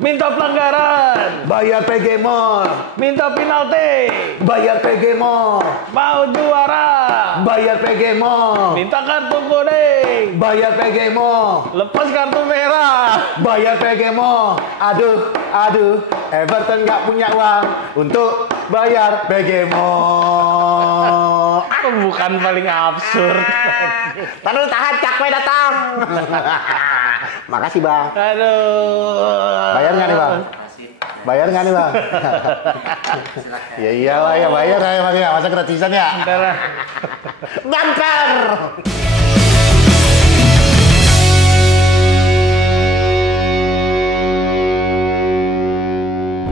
Minta pelanggaran, Bayar PG Mall. minta penalti, Bayar PG Mall. mau juara, Bayar PG Mall. minta kartu kuning, Bayar PG Mall. lepas kartu merah. Bayar PG Mall. Aduh, Everton nggak punya uang untuk bayar PG Mall. Bukan paling absurd. Tahan, Cakwe datang. Makasih, Bang. Aduh. Bayar nggak nih, Bang? Bayar nggak nih, Bang? Ya iyalah ya, bayar ya, Bang ya. Masa gratisan ya? Bentar lah. Bangkar!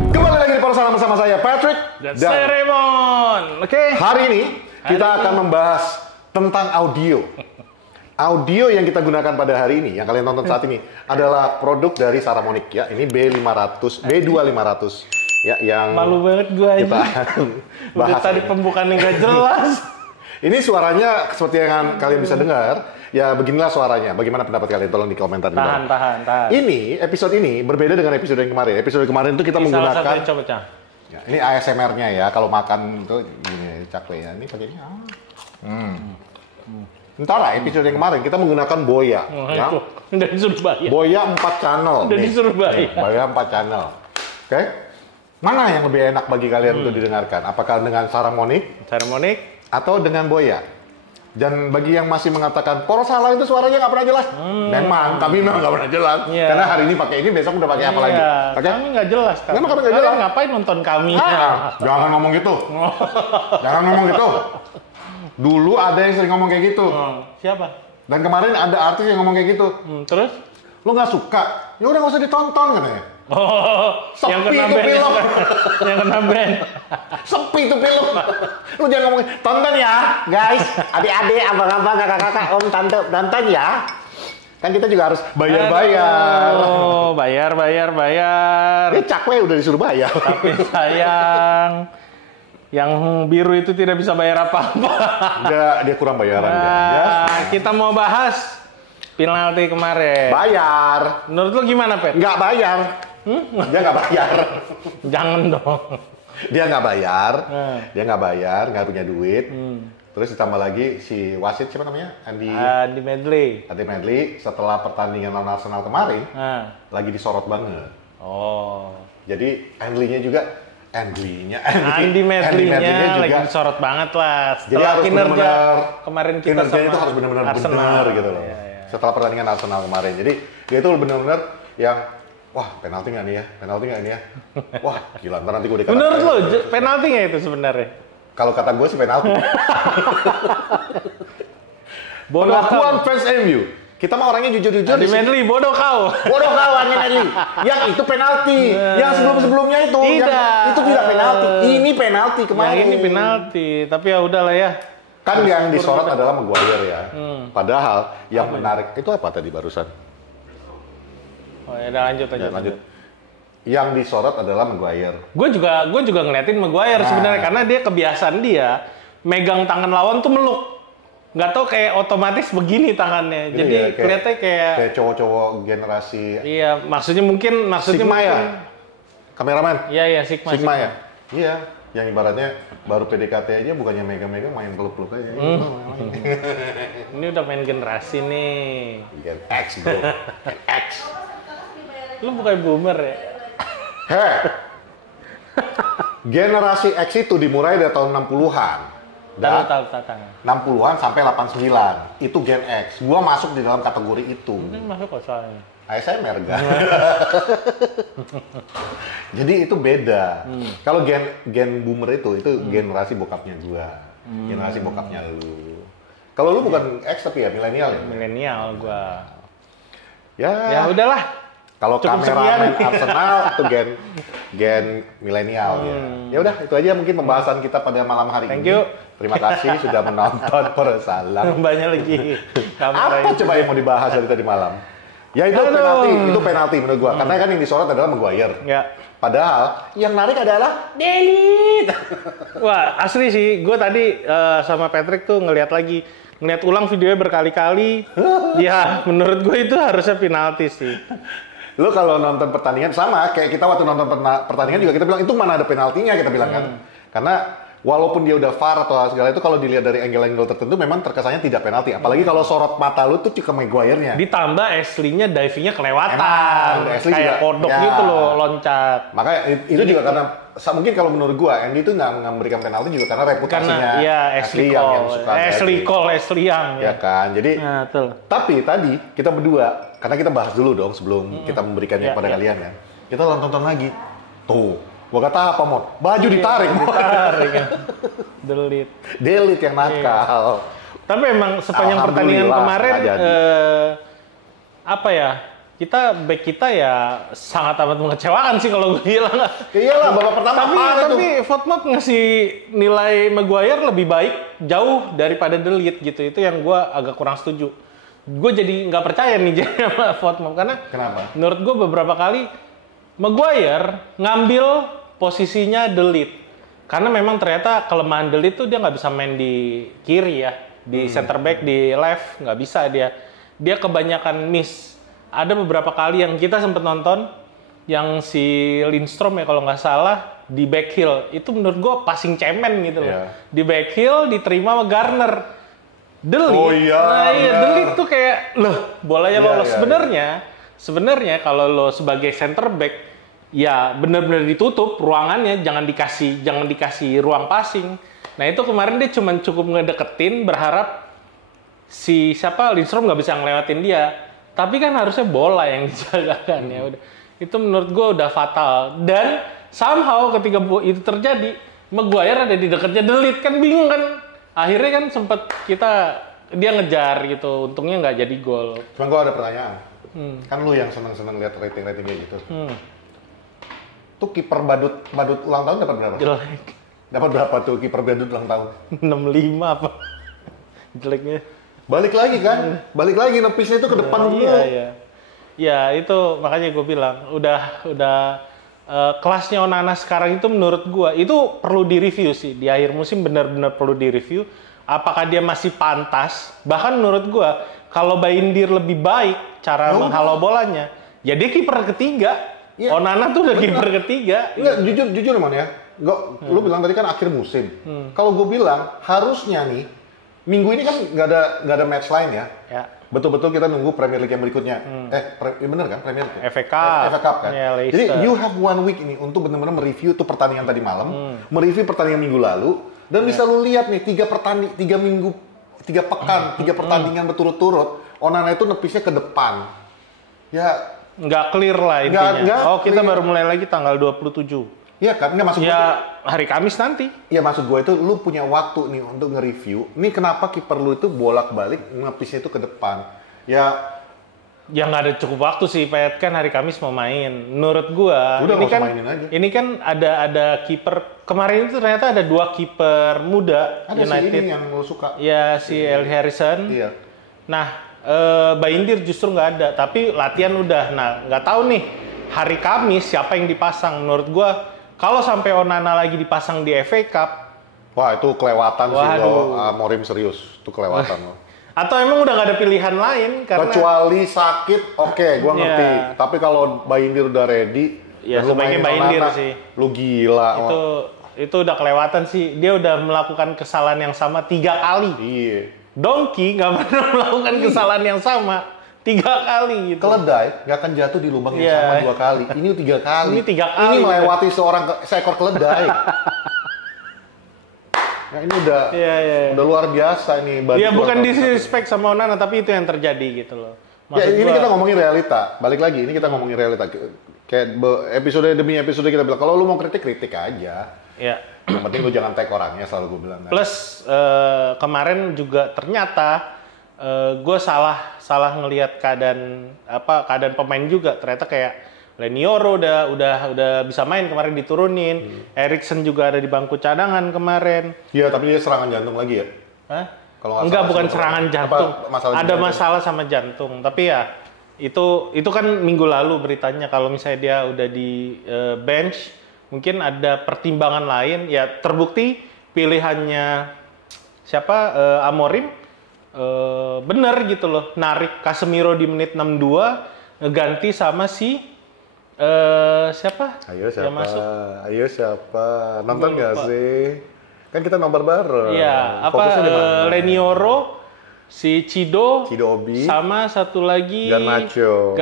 Kembali lagi di Porsalam bersama saya, Patrick. Dan saya Raymond. Oke. Hari ini kita akan membahas tentang audio. Audio yang kita gunakan pada hari ini, yang kalian tonton saat ini, adalah produk dari Saramonic ya. Ini B2500 ya, yang Malu banget gue kita aja. bahas. Udah tadi pembukaan yang gak jelas. Ini suaranya seperti yang kalian bisa dengar. Ya beginilah suaranya. Bagaimana pendapat kalian? Tolong di komentar di bawah. Tahan. Ini episode ini berbeda dengan episode yang kemarin. Episode kemarin itu kita Salah menggunakan. satunya coba, Cang. Ya, ini ASMR-nya ya. Kalau makan itu gini Cakwe ya. Ini pakainya. Entar lah episode yang kemarin kita menggunakan Boya. Ya. Itu. Udah disuruh bayar. Boya 4 channel. Udah disuruh bayar. Boya 4 channel. Oke. Mana yang lebih enak bagi kalian untuk didengarkan? Apakah dengan Saramonic Saramonic atau dengan Boya? Dan bagi yang masih mengatakan Porsalam itu suaranya nggak pernah jelas, memang kami memang nggak pernah jelas. Iya. Karena hari ini pakai ini, besok udah pakai apa lagi? Oke? Kami nggak jelas. Memang kami nggak Kalian jelas. ngapain nonton kami? Jangan ngomong gitu. Jangan ngomong gitu. Dulu ada yang sering ngomong kayak gitu. Siapa? Dan kemarin ada artis yang ngomong kayak gitu. Terus? Lo nggak suka? Ya udah nggak usah ditonton katanya. Oh, Sepi yang kena itu band. film. Yang kena band. Sepi itu film. Lu jangan ngomong, tonton ya, guys. Adik-adik, abang-abang, kakak-kakak, om, tante, tonton ya. Kan kita juga harus bayar-bayar. Oh, bayar. Ini Cakwe udah disuruh bayar. Tapi sayang, yang biru itu tidak bisa bayar apa-apa. Dia kurang bayaran. Kita mau bahas penalti kemarin. Bayar. Menurut lo gimana, Pet? Nggak bayar. Dia nggak bayar. Jangan dong. Dia nggak bayar. Dia nggak bayar, nggak punya duit. Terus ditambah lagi si wasit siapa namanya? Di medley. Andi Medley setelah pertandingan lawan Arsenal kemarin lagi disorot banget. Oh. Jadi Andi Medley-nya lagi disorot banget lah. Jadi Setelah harus kinerja benar-benar kemarin kita kinerjanya sama itu harus benar-benar Arsenal. benar gitu loh. Iya. Setelah pertandingan Arsenal kemarin. Jadi dia itu benar-benar yang wah, penalti nggak nih ya? Penalti nggak nih ya? Wah, gila, ntar nanti gue dikata. Menurut lo, penalti nggak itu sebenarnya? Kalau kata gue sih penalti. Bodoh Pengakuan kau. fans MU. Kita mah orangnya jujur-jujur. Di Medley, bodoh kau. Bodoh kau, Andi Medley. Yang itu penalti. Yang sebelum-sebelumnya itu. Tidak. Itu tidak penalti. Ini penalti kemarin. Yang ini penalti, tapi ya udahlah ya. Kan yang disorot adalah Maguire ya. Padahal yang menarik itu apa tadi barusan? Oh ya udah lanjut aja. Ya, lanjut. Yang disorot adalah Maguire. Gue juga ngeliatin Maguire sebenarnya karena dia kebiasaan dia megang tangan lawan tuh meluk. Nggak tahu kayak otomatis begini tangannya. Gini jadi ya, kelihatannya kayak cowok-cowok generasi iya, maksudnya mungkin Sigma ya? mungkin- Kameramen? Iya, Sigma. Ya? Iya, yang ibaratnya baru PDKT aja bukannya megang-megang main peluk-peluk aja. Ini udah main generasi nih. Gen X bro, Gen X. Lu bukan boomer ya? Heh, generasi X itu dimulai dari tahun 60-an. Tahu. 60-an sampai 89, itu Gen X. Gua masuk di dalam kategori itu. Ini masuk kok soalnya. ASMR kan? Jadi itu beda. Kalau gen boomer itu generasi bokapnya gua, generasi bokapnya lu. Kalau lu bukan X tapi ya milenial ya. Milenial gua. Ya udahlah. kalau cukup kameramen sekian. Arsenal itu gen milenial ya. Ya udah itu aja mungkin pembahasan kita pada malam hari Thank ini. you. Terima kasih sudah menonton Porsalam. Banyak lagi kamera Apa ini. coba yang mau dibahas dari tadi malam? Ya itu penalti menurut gua. Karena kan yang disorot adalah Maguire. Ya. Padahal yang narik adalah Delite. Wah, asli sih. Gue tadi sama Patrick tuh ngeliat ulang videonya berkali-kali. Ya, menurut gue itu harusnya penalti sih. Lo kalau nonton pertandingan sama kayak kita waktu nonton pertandingan juga kita bilang itu mana ada penaltinya kita bilang kan. Karena walaupun dia udah VAR atau segala itu kalau dilihat dari angle-angle tertentu memang terkesannya tidak penalti. Apalagi kalau sorot mata lu tuh ke Maguire-nya. Ditambah Ashley-nya diving-nya kelewatan. Ashley kayak juga, kodok gitu loh loncat. Makanya itu juga karena mungkin kalau menurut gua Andy itu nggak memberikan penalti juga karena reputasinya Ashley yang suka Ashley Young ya kan. Jadi tapi tadi kita berdua karena kita bahas dulu dong sebelum kita memberikannya kepada kalian kan. Kita tonton lagi. Tuh, gua kata apa, Mon? Baju ditarik. Ya. Delete yang nakal. Tapi emang sepanjang pertandingan kemarin apa ya? Back kita ya sangat amat mengecewakan sih kalau gue bilang. Iyalah, babak pertama tapi Fotmop ngasih nilai Maguire lebih baik jauh daripada Delite gitu. Itu yang gue agak kurang setuju. Gue jadi nggak percaya nih jadi sama Fotmop karena kenapa? Menurut gue beberapa kali Maguire ngambil posisinya Delite. Karena memang ternyata kelemahan Delite tuh dia nggak bisa main di kiri ya. Di center back, di left, nggak bisa dia. Dia kebanyakan miss. Ada beberapa kali yang kita sempat nonton yang si Lindstrom ya kalau nggak salah di back heel itu menurut gue passing cemen gitu loh. Di back heel diterima sama Garner. Delite. Delite tuh kayak bolanya lolos sebenarnya kalau lo sebagai center back ya benar-benar ditutup ruangannya, jangan dikasih ruang passing. Nah itu kemarin dia cuma cukup ngedeketin berharap si Lindstrom nggak bisa ngelewatin dia. Tapi kan harusnya bola yang dijagakan ya udah. Itu menurut gue udah fatal. Dan somehow ketika itu terjadi, Maguire ada di dekatnya Delite kan bingung kan. Akhirnya kan sempet dia ngejar gitu. Untungnya nggak jadi gol. Cuma gue ada pertanyaan. Kan lu yang seneng-seneng lihat rating-ratingnya gitu. Tuh kiper badut ulang tahun dapat berapa? Jelek. Dapat berapa tuh kiper badut ulang tahun? 65 apa? Jeleknya. Balik lagi nepisnya itu ke depan dulu. Iya. Ya itu makanya gue bilang udah kelasnya Onana sekarang itu menurut gue itu perlu direview sih di akhir musim benar-benar perlu direview. Apakah dia masih pantas? Bahkan menurut gue kalau Baindir lebih baik cara menghalau bolanya, ya dia kiper ketiga. Ya, Onana tuh udah kiper ketiga. Enggak jujur man ya. Lu bilang tadi kan akhir musim. Kalau gue bilang harusnya nih minggu ini kan nggak ada match lain ya. Betul-betul kita nunggu Premier League yang berikutnya. Bener kan Premier League? FA Cup kan. Ya, jadi you have 1 week ini untuk benar-benar mereview tuh pertandingan tadi malam, mereview pertandingan minggu lalu, dan bisa lu lihat nih 3 pekan, 3 pertandingan berturut-turut, Onana itu nepisnya ke depan. Ya nggak clear lah intinya. Kita baru mulai lagi tanggal 27. Iya kan, nggak maksud hari Kamis nanti. Iya maksud gue itu lu punya waktu nih untuk nge-review. Ini kenapa kiper lu itu bolak-balik ngepisnya itu ke depan? Ya nggak ada cukup waktu sih, Pet kan hari Kamis mau main. Menurut gue ini kan ada kiper kemarin itu ternyata ada 2 kiper muda ada United. Si ini yang lu suka. Ya si Eli Harrison. Iya. Nah Baindir justru nggak ada, tapi latihan udah. Nah nggak tahu nih hari Kamis siapa yang dipasang. Menurut gue kalau sampai Onana lagi dipasang di FA Cup, wah itu kelewatan sih lo, Amorim serius, itu kelewatan lo. Atau emang udah nggak ada pilihan lain karena kecuali sakit, oke, gua ngerti. Tapi kalau Baindir udah ready, ya sebaiknya Baindir sih. Lu gila. Itu udah kelewatan sih. Dia udah melakukan kesalahan yang sama 3 kali. Iya. Dongki nggak pernah melakukan kesalahan yang sama 3 kali gitu. Keledai nggak akan jatuh di lubang yang sama 2 kali. Ini 3 kali. Ini melewati seekor keledai. Nah ini udah luar biasa ini. Iya bukan disrespect sama Onana tapi itu yang terjadi gitu loh. Ini kita ngomongin realita. Balik lagi ini kita ngomongin realita. Kayak episode demi episode kita bilang kalau lu mau kritik aja. Iya. Yang penting lu jangan tag orangnya selalu gue bilang. Plus kemarin juga ternyata gue salah ngelihat keadaan pemain juga. Ternyata kayak Lenioro udah bisa main kemarin diturunin. Eriksen juga ada di bangku cadangan kemarin. Iya, tapi dia serangan jantung lagi ya? Hah? Enggak, bukan serangan jantung. Ada masalah sama jantung. Tapi ya Itu kan minggu lalu beritanya kalau misalnya dia udah di bench, mungkin ada pertimbangan lain. Ya terbukti pilihannya siapa Amorim bener gitu loh, narik Casemiro di menit 62 ganti sama si siapa? Ayo yang masuk? siapa? Nonton Gua nggak lupa. sih? Kan kita nobar bareng. Iya, Fokusnya di mana? Lenioro, si Cido Obi, sama satu lagi Garnacho.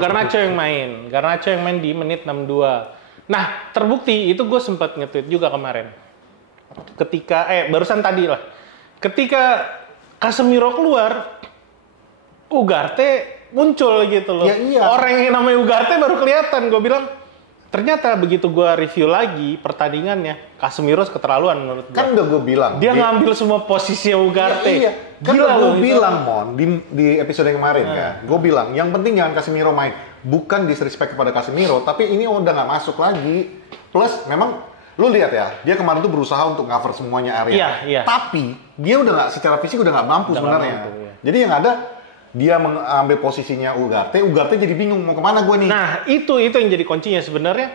Garnacho yang main. Garnacho yang main di menit 62. Nah, terbukti itu gue sempat nge-tweet juga kemarin. Ketika barusan tadi lah. Ketika Casemiro keluar, Ugarte muncul gitu loh. Ya, iya. Orang yang namanya Ugarte baru kelihatan. Gue bilang, ternyata begitu gue review lagi pertandingannya, Casemiro keterlaluan menurut gue. Kan udah gue bilang. Dia ngambil semua posisinya Ugarte. Iya. Kan Gila gue loh itu. bilang, Mon, di episode yang kemarin kan. Gue bilang, yang penting jangan Casemiro main. Bukan disrespect kepada Casemiro, tapi ini udah nggak masuk lagi. Plus, memang, lu lihat ya, dia kemarin tuh berusaha untuk cover semuanya area. Iya. Tapi, dia udah nggak, secara fisik udah nggak mampu Udah nggak sebenarnya. mampu, iya. Jadi yang ada, dia mengambil posisinya Ugarte jadi bingung mau kemana gue nih. Nah, itu yang jadi kuncinya sebenarnya.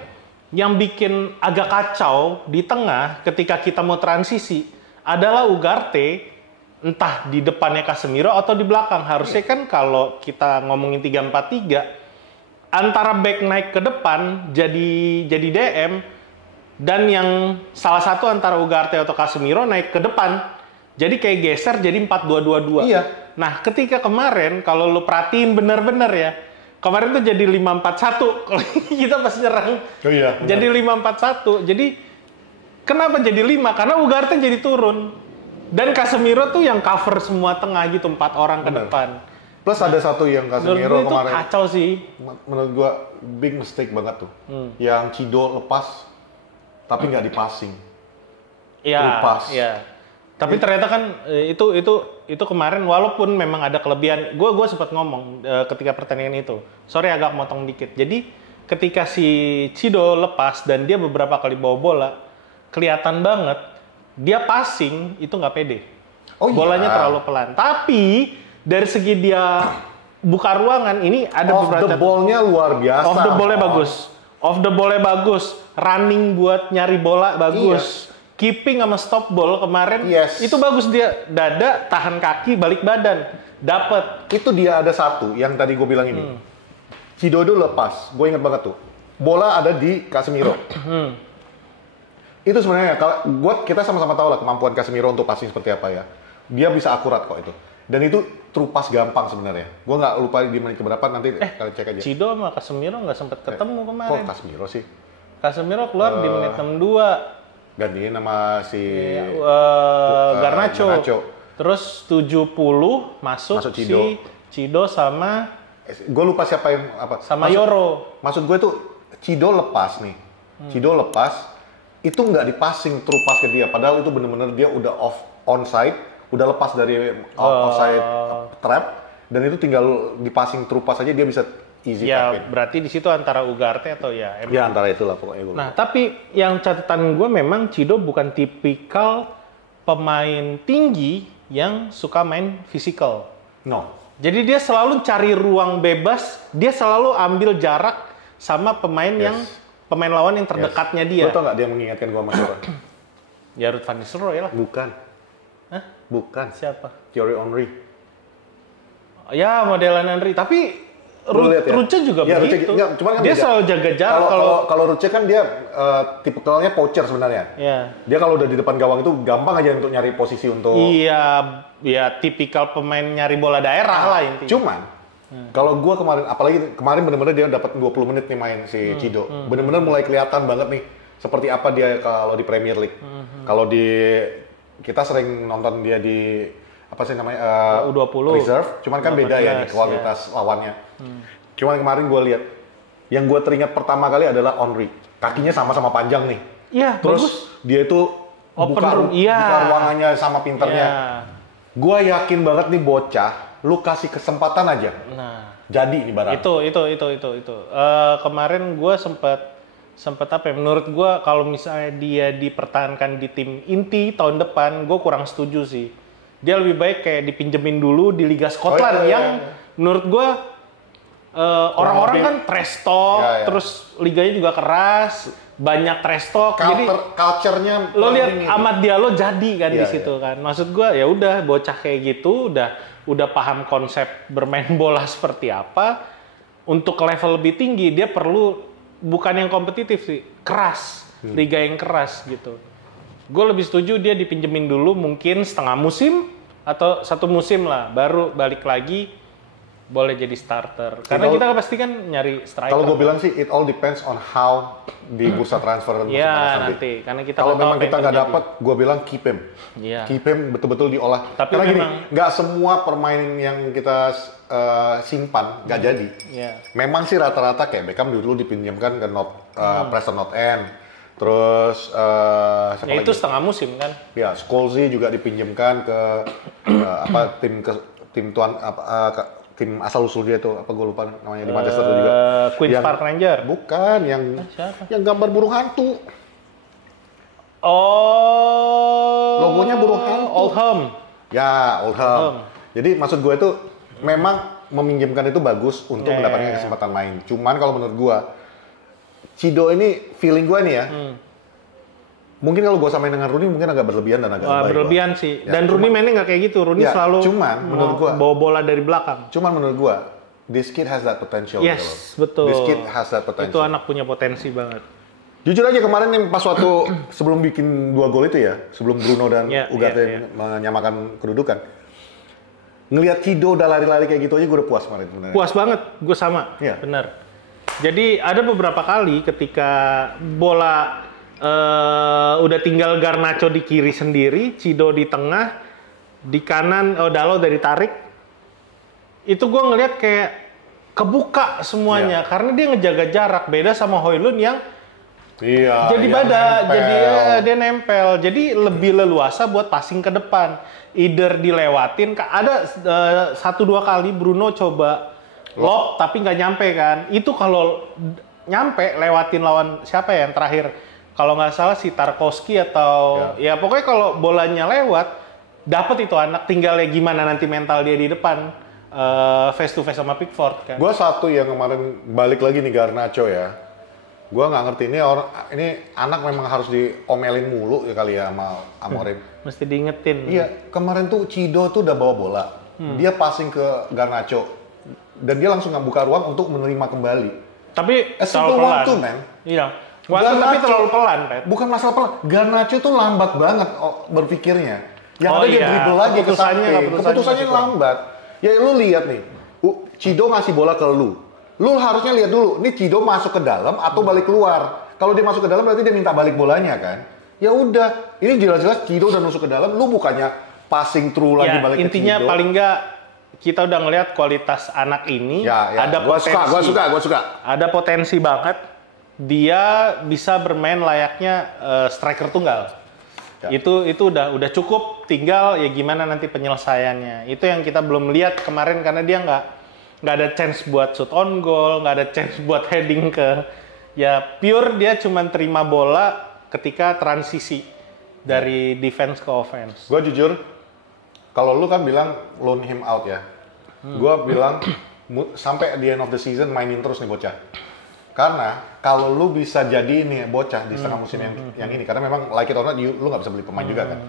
Yang bikin agak kacau di tengah ketika kita mau transisi adalah Ugarte, entah di depannya Casemiro atau di belakang. Harusnya kan kalau kita ngomongin 3-4-3, antara back naik ke depan jadi DM, dan yang salah satu antara Ugarte atau Casemiro naik ke depan. Jadi kayak geser jadi 4-2-2-2. Iya. Nah, ketika kemarin kalau lu perhatiin bener-bener ya, kemarin tuh jadi 5-4-1 kalau kita pas nyerang. Oh iya. Jadi 5-4-1. Jadi kenapa jadi 5? Karena Ugarte jadi turun. Dan Casemiro tuh yang cover semua tengah gitu, 4 orang ke Bener. depan. Plus ada satu yang Menurut Casemiro gue itu kemarin. kacau sih. Menurut gua big mistake banget tuh. Yang Cido lepas tapi nggak di-passing. Iya, Terlepas. iya. Tapi ternyata kan itu kemarin walaupun memang ada kelebihan, gue sempat ngomong ketika pertandingan itu. Sorry agak motong dikit. Jadi ketika si Cido lepas dan dia beberapa kali bawa bola, kelihatan banget dia passing itu nggak pede. Oh, iya. Bolanya terlalu pelan. Tapi dari segi dia buka ruangan ini ada Off beberapa the ball-nya luar biasa. Off the ball-nya Mon. bagus. Off the ball-nya bagus. Running buat nyari bola bagus. Keeping sama stop ball kemarin Yes. itu bagus, dia dada, tahan kaki, balik badan. Dapat. Itu dia ada satu yang tadi gue bilang ini. Cidodo lepas, gue inget banget tuh. Bola ada di Casemiro. Itu sebenarnya kalau kita sama-sama tahu lah kemampuan Casemiro untuk passing seperti apa ya. Dia bisa akurat kok itu. Dan itu true pass gampang sebenarnya. Gue nggak lupa di menit keberapa, nanti kalian cek aja. Cido sama Casemiro nggak sempat ketemu Kok kemarin. Casemiro sih? Casemiro keluar di menit 62. Gantiin sama si Garnacho. Garnacho. Terus 70 masuk Masuk si Cido. Cido sama Gue lupa siapa yang apa. Yoro. Maksud gue tuh Cido lepas nih. Cido lepas itu nggak dipassing true pass ke dia. Padahal itu bener-bener dia udah onside, udah lepas dari offside trap, dan itu tinggal dipassing true pass aja dia bisa easy Ya, tap in. berarti di situ antara Ugarte atau ya emang. Ya antara itulah pokoknya gue. Nah, tapi yang catatan gue memang Cido bukan tipikal pemain tinggi yang suka main physical. No. Jadi dia selalu cari ruang bebas, dia selalu ambil jarak sama pemain pemain lawan yang terdekatnya dia. Lo tau nggak dia mengingatkan gue sama siapa? Ya Ruud van Nistelrooy lah. Bukan. Hah? Bukan. Siapa? Thierry Henry. Ya modelan Henry, tapi Lu lihat ya? Ruce juga Ya, Ruce, begitu. enggak, cuman kan Dia beda. selalu jaga jarak Kalau Ruce kan dia tipikalnya poacher sebenarnya. Ya. Dia kalau udah di depan gawang itu gampang aja untuk nyari posisi untuk. Iya, ya tipikal pemain nyari bola daerah lah intinya. Cuman kalau gua kemarin, apalagi kemarin bener-bener dia dapat 20 menit nih main si Cido. Bener-bener mulai kelihatan banget nih seperti apa dia kalau di Premier League. Kalau kita sering nonton dia di apa sih namanya U20 reserve, cuman kan beda ya nih kualitas lawannya. Cuman kemarin gua lihat yang gua teringat pertama kali adalah Henry. Kakinya sama-sama panjang nih. Iya, Terus bagus. dia itu Open buka, room, iya. buka ruangannya sama pinternya. Ya. Gua yakin banget nih bocah, lu kasih kesempatan aja. Nah, Jadi nih barang. itu. Kemarin gue sempat apa ya? Menurut gue kalau misalnya dia dipertahankan di tim inti tahun depan, gue kurang setuju sih. Dia lebih baik kayak dipinjemin dulu di Liga Scotland iya, yang menurut gue orang-orang kan trash talk, Ya, ya. terus liganya juga keras, banyak trash talk. Jadi Culture-nya lo lihat ini. Amad Diallo jadi kan Iya, di situ kan. Maksud gua ya udah bocah kayak gitu udah paham konsep bermain bola seperti apa. Untuk level lebih tinggi dia perlu bukan yang kompetitif sih, keras, liga yang keras gitu. Gue lebih setuju dia dipinjemin dulu mungkin setengah musim atau 1 musim lah, baru balik lagi boleh jadi starter. Karena kita pasti kan nyari striker. Kalau gue bilang sih, it all depends on how di bursa transfer ya nanti. Karena kita kalau nggak tahu memang apa kita yang nggak terjadi. dapat, gue bilang keep him. Iya. Keep him betul-betul diolah. Tapi Karena gini, memang nggak semua pemain yang kita simpan nggak jadi. Iya. Memang sih rata-rata kayak Beckham dulu dipinjamkan ke Preston North End. Terus siapa Ya lagi? itu setengah musim kan. Ya, Scholesy juga dipinjamkan ke tim asal usul dia itu apa gue lupa namanya di Manchester itu juga. Queen's Park Ranger. Bukan yang Siapa? yang gambar burung hantu. Oh. Logonya burung hantu. Oldham. Ya, Oldham. Jadi maksud gue itu memang meminjamkan itu bagus untuk Ya, mendapatkan kesempatan main. Cuman kalau menurut gue, Cido ini feeling gue nih ya. Mungkin kalau gue samain dengan Rooney mungkin agak berlebihan dan agak lebay Berlebihan gua. sih. Ya, Dan Rooney mainnya nggak kayak gitu. Rooney Ya, selalu cuman menurut gua- bawa bola dari belakang. Cuman menurut gue, this kid has that potential. Yes, gitu loh. betul. This kid has that Itu potential. anak punya potensi banget. Jujur aja kemarin nih pas waktu sebelum bikin 2 gol itu ya, sebelum Bruno dan Ya, Ugarte ya, ya. menyamakan kedudukan. Ngelihat Cido udah lari-lari kayak gitu aja gue udah puas kemarin sebenarnya. Puas banget, gue sama, Iya. bener. Jadi ada beberapa kali ketika bola udah tinggal Garnacho di kiri sendiri, Cido di tengah, di kanan Dalot dari tarik, itu gue ngelihat kayak kebuka semuanya karena dia ngejaga jarak, beda sama Højlund yang Iya. jadi yang badak, nempel. jadi dia nempel, jadi lebih leluasa buat passing ke depan. Either dilewatin, ada 1-2 kali Bruno coba lob tapi nggak nyampe kan. Itu kalau nyampe lewatin lawan siapa ya yang terakhir? Kalau nggak salah si Tarkowski atau ya pokoknya kalau bolanya lewat, dapat itu anak. Tinggal ya gimana nanti mental dia di depan face to face sama Pickford kan. Gue satu yang kemarin balik lagi nih Garnacho ya. Gue nggak ngerti ini anak memang harus diomelin mulu ya kali ya sama Amorim. Mesti diingetin. Iya, kemarin tuh Cido tuh udah bawa bola. Dia passing ke Garnacho. Dan dia langsung buka ruang untuk menerima kembali. Tapi A terlalu simple pelan. one-two, man. Iya. Tapi terlalu pelan, Pet. Bukan masalah pelan. Garnacho tuh lambat banget berpikirnya. Yang Oh ada dia iya, dribble lagi ke keputusannya samping. Keputusannya masih kurang. lambat. Ya lu lihat nih. Cido ngasih bola ke lu. Lu harusnya lihat dulu, nih Cido masuk ke dalam atau balik keluar. Kalau dia masuk ke dalam berarti dia minta balik bolanya kan. Ya udah, ini jelas-jelas Cido udah masuk ke dalam, lu bukannya passing through lagi Ya, balik ke Cido. intinya paling nggak kita udah ngelihat kualitas anak ini ada gua potensi. suka. Ada potensi banget. Dia bisa bermain layaknya striker tunggal. Ya. Itu udah cukup. Tinggal ya gimana nanti penyelesaiannya. Itu yang kita belum lihat kemarin karena dia nggak ada chance buat shoot on goal, nggak ada chance buat heading ke ya pure dia cuma terima bola ketika transisi dari defense ke offense. Gue jujur, kalau lu kan bilang loan him out ya. Gue bilang sampai at the end of the season mainin terus nih bocah. Karena kalau lu bisa jadi ini bocah di setengah musim yang ini, karena memang like it or not, lu nggak bisa beli pemain juga kan.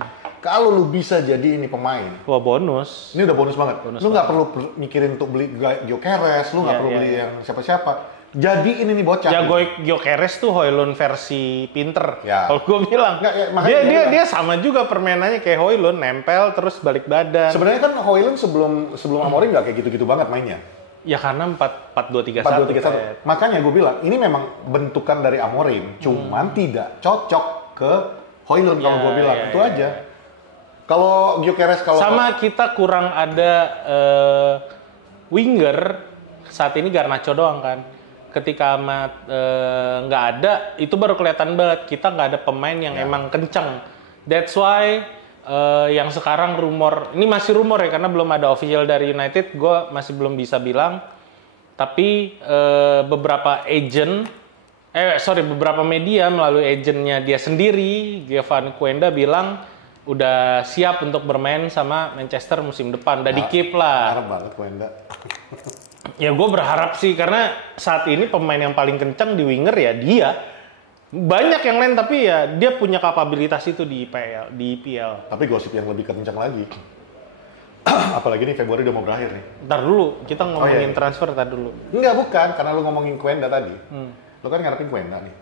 Kalau lu bisa jadi ini pemain, Wah bonus. ini udah bonus banget. Lu nggak perlu mikirin untuk beli Gyökeres, lu nggak Iya, perlu iya, beli iya. yang siapa-siapa. Jadi ini nih bocah. Ya Gyökeres tuh Højlund versi pinter. Ya. Kalau gue bilang, Nggak, ya, makanya dia sama juga permainannya kayak Højlund, nempel terus balik badan. Sebenarnya kan Højlund sebelum Amorim nggak kayak gitu-gitu banget mainnya. Ya karena 4-2-3-1. 4-2-3-1. Makanya gue bilang ini memang bentukan dari Amorim, cuman tidak cocok ke Højlund kalau gue bilang itu aja. Kalau Gyökeres Sama kita kurang ada winger saat ini Garnacho doang kan. Ketika Amat nggak ada, itu baru kelihatan banget kita nggak ada pemain yang emang kenceng. That's why yang sekarang rumor, ini masih rumor ya karena belum ada official dari United, gue masih belum bisa bilang. Tapi beberapa beberapa media melalui agennya dia sendiri, Giovanni Quenda bilang udah siap untuk bermain sama Manchester musim depan, udah di keep lah. Harap banget Wenda. Ya gue berharap sih, karena saat ini pemain yang paling kencang di winger ya dia. Banyak yang lain, tapi ya dia punya kapabilitas itu di IPL. Tapi gosip yang lebih kencang lagi. Apalagi nih Februari udah mau berakhir nih. Ntar dulu, kita ngomongin transfer ntar dulu. Enggak, bukan. Karena lu ngomongin Kwenda tadi. Lu kan ngarepin Kwenda nih.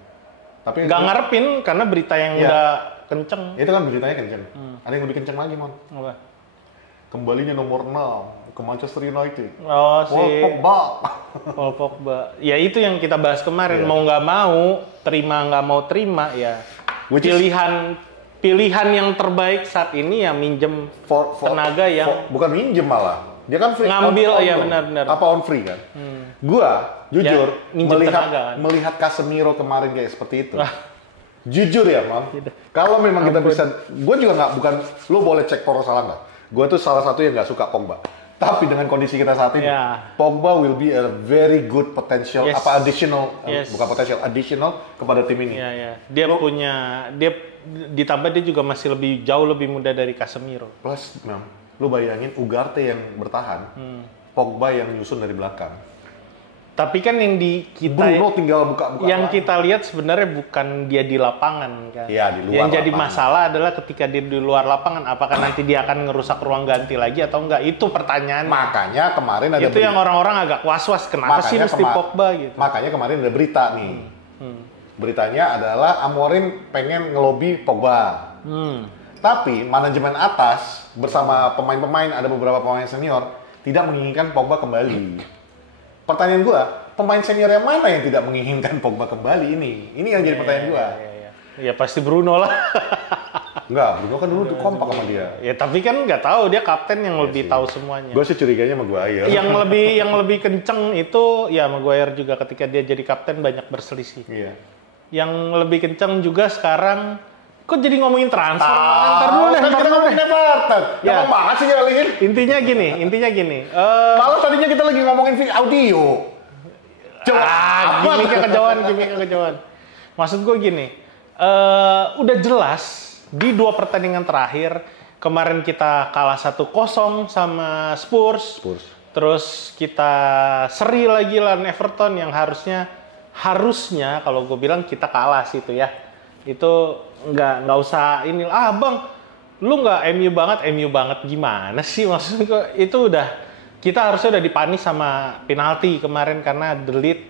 Tapi Nggak ngarepin, karena berita yang udah kenceng. itu kan beritanya kenceng. Ada yang lebih kenceng lagi, Mon. Apa? Kembalinya nomor 6 ke Manchester United. Oh, Paul Pogba. Paul Pogba. Ya itu yang kita bahas kemarin. Mau nggak mau, terima nggak mau terima ya. Pilihan yang terbaik saat ini ya minjem tenaga yang bukan minjem malah. Dia kan free, ngambil ya benar-benar. Apa on free kan? Gua jujur minjem tenaga, kan? melihat Casemiro kemarin kayak seperti itu. Jujur ya, Mam. Kalau memang kita bisa, gue juga bukan, lu boleh cek Poro salah nggak? Gue tuh salah satu yang nggak suka Pogba. Tapi dengan kondisi kita saat ini, Pogba will be a very good potential, additional kepada tim ini. Dia ditambah dia juga masih jauh lebih muda dari Casemiro. Plus, lu bayangin Ugarte yang bertahan, Pogba yang nyusun dari belakang. Tapi kan yang Bruno tinggal buka-buka. Yang kita lihat sebenarnya bukan dia di lapangan kan. Iya, di luar. Yang jadi masalah adalah ketika dia di luar lapangan, apakah nanti dia akan ngerusak ruang ganti lagi atau enggak? Itu pertanyaan. Makanya kemarin ada itu yang orang-orang agak was-was, kenapa sih mesti Pogba gitu. Makanya kemarin ada berita nih. Beritanya adalah Amorim pengen ngelobi Pogba. Tapi manajemen atas bersama pemain-pemain, ada beberapa pemain senior tidak menginginkan Pogba kembali. Pertanyaan gua, pemain senior yang mana yang tidak menginginkan Pogba kembali ini? Ini yang jadi pertanyaan gua. Ya pasti Bruno lah. Enggak, Bruno kan dulu tuh kompak sama dia. Ya tapi kan nggak tahu, dia kapten yang lebih tahu semuanya. Gua sih curiganya sama Maguire. Yang lebih kenceng itu ya Maguire juga ketika dia jadi kapten banyak berselisih. Iya. Yang lebih kenceng juga sekarang, kok jadi ngomongin transfer? Ntar dulu deh. Ya, banget sih ngalihin. Intinya gini. Malah tadinya kita lagi ngomongin audio. Gimiknya kejauhan. Maksud gue gini, udah jelas di 2 pertandingan terakhir, kemarin kita kalah 1-0 sama Spurs. Terus kita seri lagi lawan Everton yang harusnya kalau gue bilang kita kalah sih itu ya. Itu nggak usah ini. Bang, lu nggak MU banget gimana sih, maksudnya itu kita harusnya udah dipanis sama penalti kemarin karena The Ligt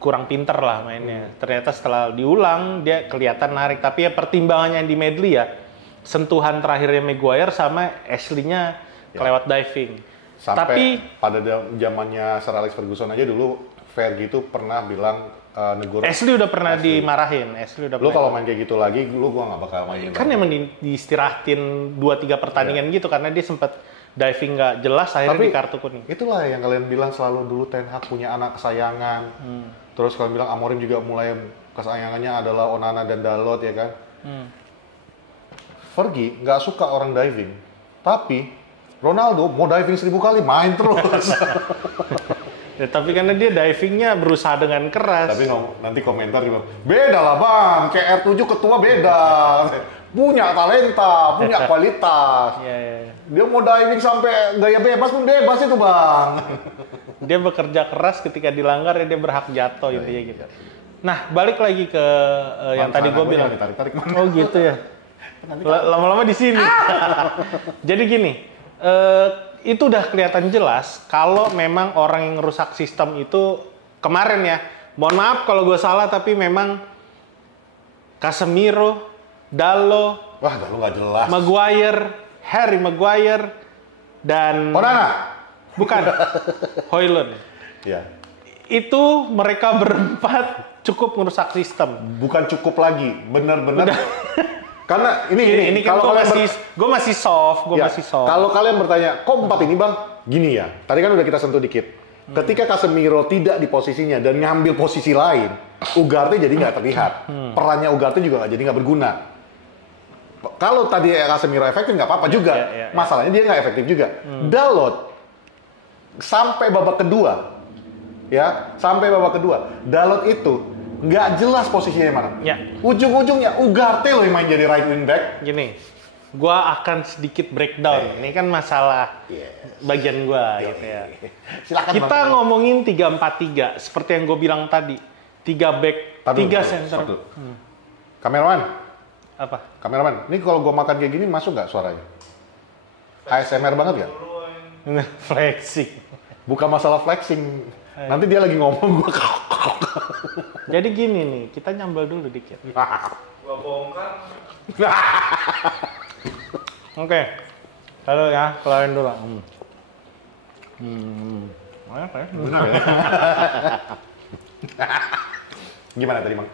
kurang pinter lah mainnya. Ternyata setelah diulang dia kelihatan narik, tapi ya pertimbangannya di Medley ya sentuhan terakhirnya Maguire sama Ashley-nya kelewat diving. Tapi pada zamannya Sir Alex Ferguson aja dulu Fergie itu pernah bilang negur. Ashley udah pernah dimarahin. Lu kalau main kayak gitu lagi, gua nggak bakal main. Kan emang diistirahatin 2-3 pertandingan gitu karena dia sempat diving nggak jelas akhirnya di kartu kuning. Itulah yang kalian bilang selalu dulu Ten Hag punya anak kesayangan. Terus kalian bilang Amorim juga mulai kesayangannya adalah Onana dan Dalot ya kan. Fergie nggak suka orang diving, tapi Ronaldo mau diving 1000 kali main terus. Ya, tapi karena dia divingnya berusaha dengan keras. Tapi nanti komentar juga, beda lah bang, CR7 ketua beda. Punya talenta, punya kualitas. Dia mau diving sampai gaya bebas pun bebas itu bang. Dia bekerja keras, ketika dilanggar ya dia berhak jatuh intinya gitu. Nah, balik lagi ke yang tadi gue bilang. Tarik-tarik. Oh gitu ya. Lama-lama di sini. Jadi gini, itu udah kelihatan jelas kalau memang orang yang ngerusak sistem itu kemarin ya. Mohon maaf kalau gue salah, tapi memang Casemiro, Dalot, Dalot nggak jelas. Harry Maguire, dan Onana. Bukan, Højlund. Ya. Itu mereka berempat cukup merusak sistem. Bukan cukup lagi, benar-benar. Karena ini kan gue masih soft. Kalau kalian bertanya, kok 4 ini bang? Gini ya, tadi kan udah kita sentuh dikit. Ketika Casemiro tidak di posisinya dan ngambil posisi lain, Ugarte jadi nggak terlihat. Perannya Ugarte juga jadi nggak berguna. Kalau tadi Casemiro efektif nggak apa-apa juga. Masalahnya dia nggak efektif juga. Dalot sampai babak kedua, Dalot itu nggak jelas posisinya mana. Ya. Ujung-ujungnya Ugarte loh yang main jadi right wing back. Gini, gua akan sedikit breakdown. Ini kan masalah bagian gua gitu ya. Silakan. Kita ngomongin 3-4-3 seperti yang gue bilang tadi. 3 back, 3 center. Kameraman. Apa? Kameraman. Ini kalau gua makan kayak gini masuk nggak suaranya? ASMR banget nggak? Flexing. Bukan masalah flexing. Nanti dia lagi ngomong gua. Jadi gini nih, kita nyambal dulu dikit. Gua bongkar. Oke. Lalu ya, keluarin dulu. Apa ya? Benar ya? Gimana tadi, Bang?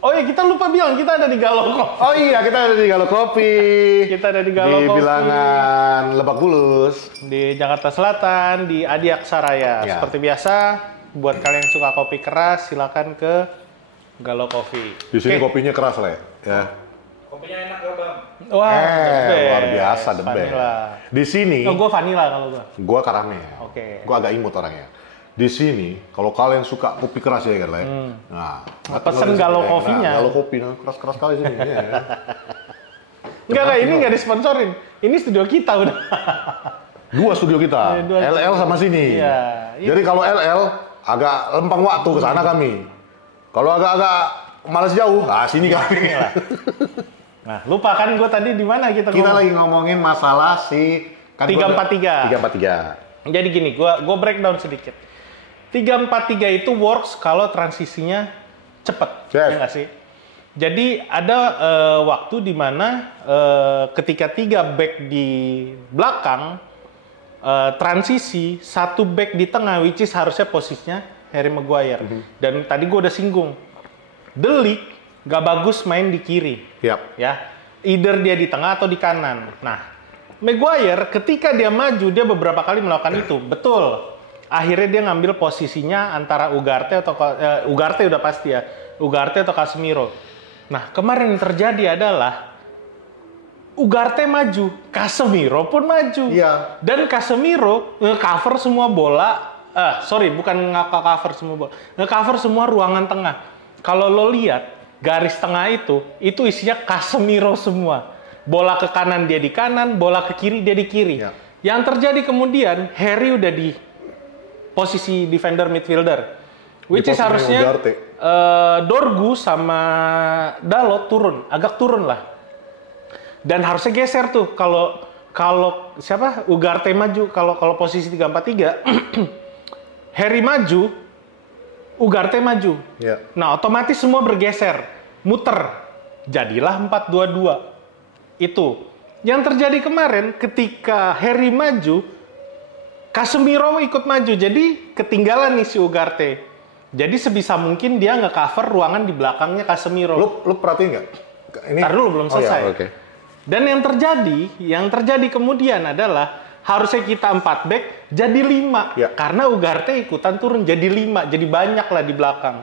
Oh iya, kita lupa bilang kita ada di Galo Coffee. Oh iya, kita ada di Galo Coffee. Kita ada di Galo Di Coffee. bilangan Lebak Bulus. Di Jakarta Selatan, di Adi Aksaraya. Ya. Seperti biasa, buat kalian yang suka kopi keras, silakan ke Galo Coffee. Di sini Oke. kopinya keras lah ya. Kopinya enak gak, Bang? Wah, the best. Luar biasa the best. Vanilla. Di sini, Oh, gue vanilla kalau gue. gua karamel. Oke. Gua agak imut orangnya. Di sini, kalau kalian suka kopi keras ya kan, Le? Nah, Pesen Galo Coffee-nya. Galo Coffee, keras-keras kali sini. Ya. Enggak, ini nggak disponsorin. Ini studio kita udah. Dua studio kita, Iya, dua LL sama sini. Iya. Jadi kalau LL agak lempang waktu ke sana kami. Kalau agak-agak malas jauh, sini kami. Nah, lupa kan gue tadi di mana kita Kita ngomong? lagi ngomongin masalah si 3-4-3. 3-4-3. Jadi gini, gue breakdown sedikit. 3-4-3 itu works kalau transisinya cepet, Yes. ya nggak sih? Jadi ada waktu di mana ketika 3 back di belakang transisi, 1 back di tengah, which is harusnya posisinya Harry Maguire. Dan tadi gue udah singgung, De Ligt nggak bagus main di kiri. Yap. Ya, either dia di tengah atau di kanan. Nah, Maguire ketika dia maju, dia beberapa kali melakukan itu, betul. Akhirnya dia ngambil posisinya antara Ugarte atau Ugarte udah pasti ya, Ugarte atau Casemiro. Nah, kemarin yang terjadi adalah Ugarte maju, Casemiro pun maju. Iya. Dan Casemiro nge-cover semua bola, bukan nge-cover semua bola, nge-cover semua ruangan tengah. Kalau lo lihat garis tengah itu isinya Casemiro semua. Bola ke kanan dia di kanan, bola ke kiri dia di kiri. Ya. Yang terjadi kemudian Harry udah di posisi defender midfielder, which is posisi harusnya Ugarte. Dorgu sama Dalot agak turun lah. Dan harusnya geser tuh kalau siapa Ugarte maju, kalau posisi 3-4-3 Harry maju, Ugarte maju. Ya. Nah, otomatis semua bergeser, muter. Jadilah 4-2-2. Itu. Yang terjadi kemarin ketika Harry maju, Casemiro ikut maju. Jadi ketinggalan nih si Ugarte. Jadi sebisa mungkin dia nge-cover ruangan di belakangnya Casemiro. Lu perhatiin nggak? Ini Ntar dulu belum selesai. Oh, ya, oke. Dan yang terjadi kemudian adalah harusnya kita 4 back jadi 5. Ya. Karena Ugarte ikutan turun jadi 5, jadi banyak lah di belakang.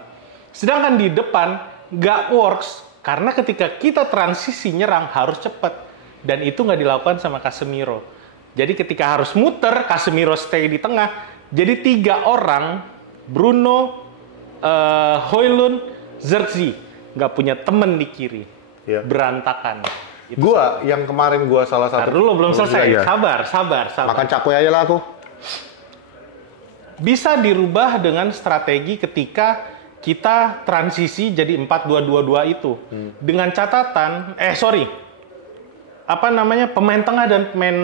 Sedangkan di depan nggak works karena ketika kita transisi nyerang harus cepat. Dan itu nggak dilakukan sama Casemiro. Jadi ketika harus muter, Casemiro stay di tengah. Jadi 3 orang, Bruno, Højlund, Zirkzee, nggak punya temen di kiri. Ya. Berantakan. Itu Yang kemarin gua salah Ntar satu. dulu belum selesai. Iya. Sabar. Makan cakwe aja lah aku. Bisa dirubah dengan strategi ketika kita transisi jadi 4-2-2-2 itu. Dengan catatan, pemain tengah dan pemain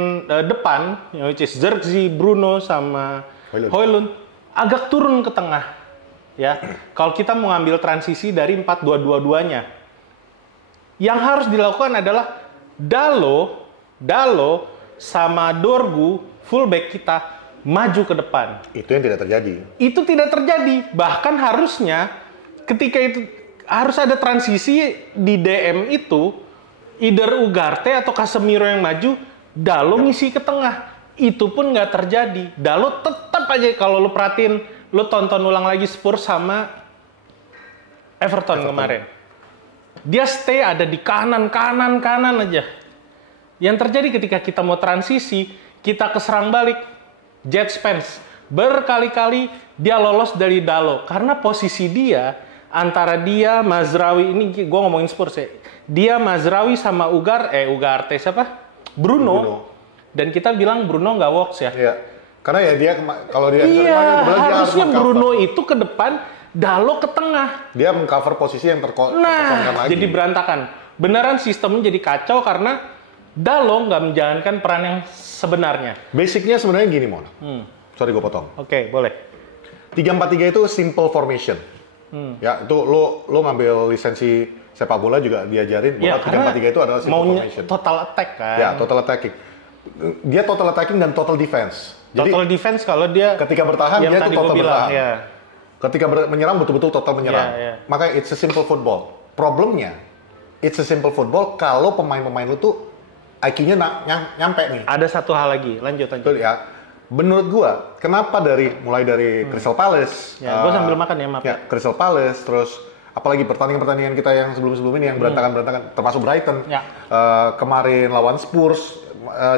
depan, which is Zirkzee, Bruno, sama Højlund, agak turun ke tengah. Ya, kalau kita mau ngambil transisi dari 4-2-2-2-nya. Yang harus dilakukan adalah Dalo sama Dorgu, fullback kita, maju ke depan. Itu yang tidak terjadi. Itu tidak terjadi. Bahkan harusnya ketika itu harus ada transisi di DM itu, either Ugarte atau Casemiro yang maju, Dalo ngisi ke tengah. Itu pun nggak terjadi. Dalo tetap aja, kalau lu perhatiin, lu tonton ulang lagi Spurs sama Everton kemarin. Dia stay ada di kanan aja. Yang terjadi ketika kita mau transisi, kita keserang balik. Jet Spence berkali-kali dia lolos dari Dalo karena posisi dia antara dia, Mazraoui, ini gue ngomongin Spurs ya. Dia, Mazraoui sama Ugarte siapa? Bruno. Dan kita bilang Bruno nggak works ya. Iya. Karena ya dia kalau dia Iya, dia harusnya harus Bruno itu ke depan, Dalot ke tengah. dia mengcover posisi yang terkosongkan Nah, lagi. jadi berantakan. Beneran sistemnya jadi kacau karena Dalot nggak menjalankan peran yang sebenarnya. Basicnya sebenarnya gini, Mon. Sorry gue potong. Oke, boleh. 3-4-3 itu simple formation. Ya, itu lo ngambil lisensi sepak bola juga diajarin bahwa 3-4-3 itu adalah simple maunya formation. total attack kan. Ya, total attacking. Dia total attacking dan total defense. Jadi Total defense kalau dia ketika bertahan yang dia itu tadi total gua bilang, bertahan. ya. Ketika menyerang betul-betul total menyerang. Iya. Makanya it's a simple football. Problemnya it's a simple football kalau pemain-pemain lu tuh IQ-nya nyampe nih. Ada satu hal lagi, lanjut. Betul ya. Menurut gua, kenapa mulai dari Crystal Palace? Ya, gua sambil makan ya, maaf. Ya, Crystal Palace, terus apalagi pertandingan-pertandingan kita yang sebelum-sebelum ini yang berantakan-berantakan, termasuk Brighton. Ya. Kemarin lawan Spurs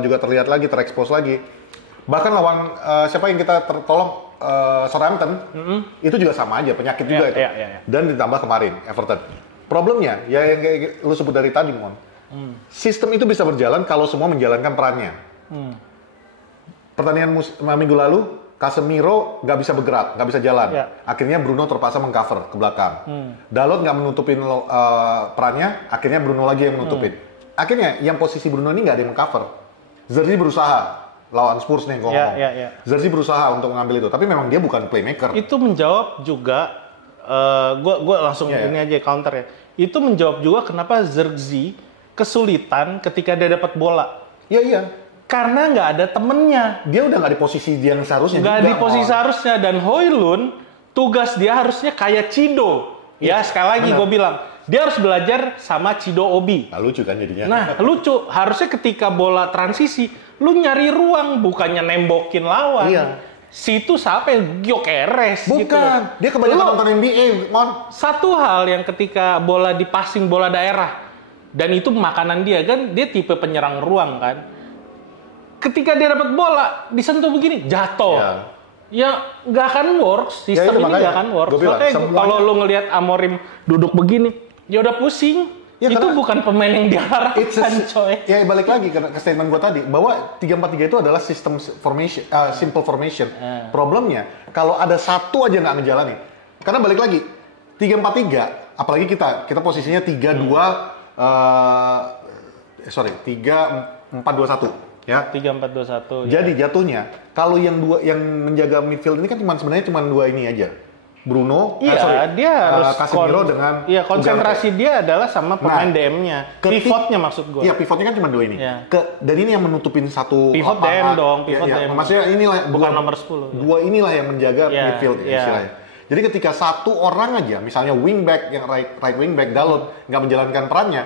juga terlihat lagi, terekspos lagi. Bahkan lawan siapa yang kita tertolong Southampton, itu juga sama aja, penyakit juga itu. Ya. Dan ditambah kemarin Everton. Problemnya, ya yang kayak lu sebut dari tadi, Mon. Sistem itu bisa berjalan kalau semua menjalankan perannya. Pertandingan minggu lalu, Casemiro nggak bisa bergerak, nggak bisa jalan. Ya. Akhirnya Bruno terpaksa mengcover ke belakang. Dalot nggak menutupin perannya, akhirnya Bruno lagi yang menutupin. Akhirnya yang posisi Bruno ini nggak ada yang mengcover. Zerzi berusaha lawan Spurs nih ngomong. Ya. Zerzi berusaha untuk mengambil itu, tapi memang dia bukan playmaker. Itu menjawab juga, gua langsung ini aja counter ya. Itu menjawab juga kenapa Zerzi kesulitan ketika dia dapat bola. Iya. Karena nggak ada temennya. Dia udah nggak di posisi dia yang seharusnya. Nggak juga, di posisi Mon. seharusnya. Dan Højlund, tugas dia harusnya kayak Cido. Ya, sekali lagi gue bilang. Dia harus belajar sama Cido Obi. Nah, lucu kan jadinya. Nah, lucu. Harusnya ketika bola transisi, lu nyari ruang, bukannya nembokin lawan. Iya. Situ siapa yang Gyökeres Bukan. gitu. Dia kebanyakan Lu- nonton NBA, Mon. Satu hal yang ketika bola dipassing bola daerah, dan itu makanan dia kan, dia tipe penyerang ruang kan. Ketika dia dapat bola, disentuh begini, jatuh. Ya nggak akan works, sistem itu ini makanya. nggak akan works. Gua bilang, Makanya semuanya- kalau lu ngelihat Amorim duduk begini, ya udah pusing. Ya, itu karena bukan pemain yang diharapkan, coy. Ya balik lagi ke statement gue tadi bahwa 3-4-3 itu adalah sistem formation, simple formation. Problemnya kalau ada satu aja nggak ngejalanin, karena balik lagi 3-4-3, apalagi kita posisinya 3-2, 3-4-2-1. Ya. 3-4-2-1. Jadi jatuhnya kalau yang menjaga midfield ini kan sebenarnya cuma dua ini aja. Bruno, Iya, dia harus Casemiro dengan Iya, konsentrasi dia adalah sama pemain Nah, DM-nya. ketik- Pivotnya maksud gue. Iya, pivotnya kan cuma dua ini. Iya. Dan ini yang menutupin satu Pivot lapangan. DM dong, pivot Iya, DM. maksudnya inilah Bukan dua- nomor 10, ya. Dua inilah yang menjaga Iya, midfield iya. istilahnya. Jadi ketika satu orang aja, misalnya wingback yang right wingback Dalot nggak menjalankan perannya,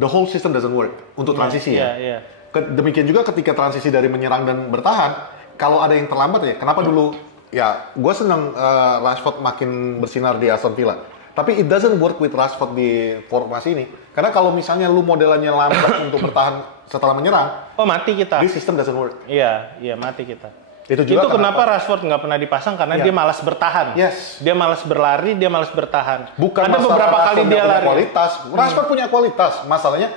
the whole system doesn't work untuk transisi ya. Iya. Demikian juga ketika transisi dari menyerang dan bertahan, kalau ada yang terlambat ya, kenapa dulu ya, gue seneng Rashford makin bersinar di Aston Villa. Tapi it doesn't work with Rashford di formasi ini. Karena kalau misalnya lu modelannya lambat untuk bertahan setelah menyerang, Oh, mati kita. this system doesn't work. Iya, mati kita. Itu juga kenapa Rashford nggak pernah dipasang karena Iya. dia malas bertahan. Yes. Dia malas berlari, dia malas bertahan. Bukan ada masalah beberapa kali Rashford dia punya lari. kualitas. Rashford punya kualitas. Masalahnya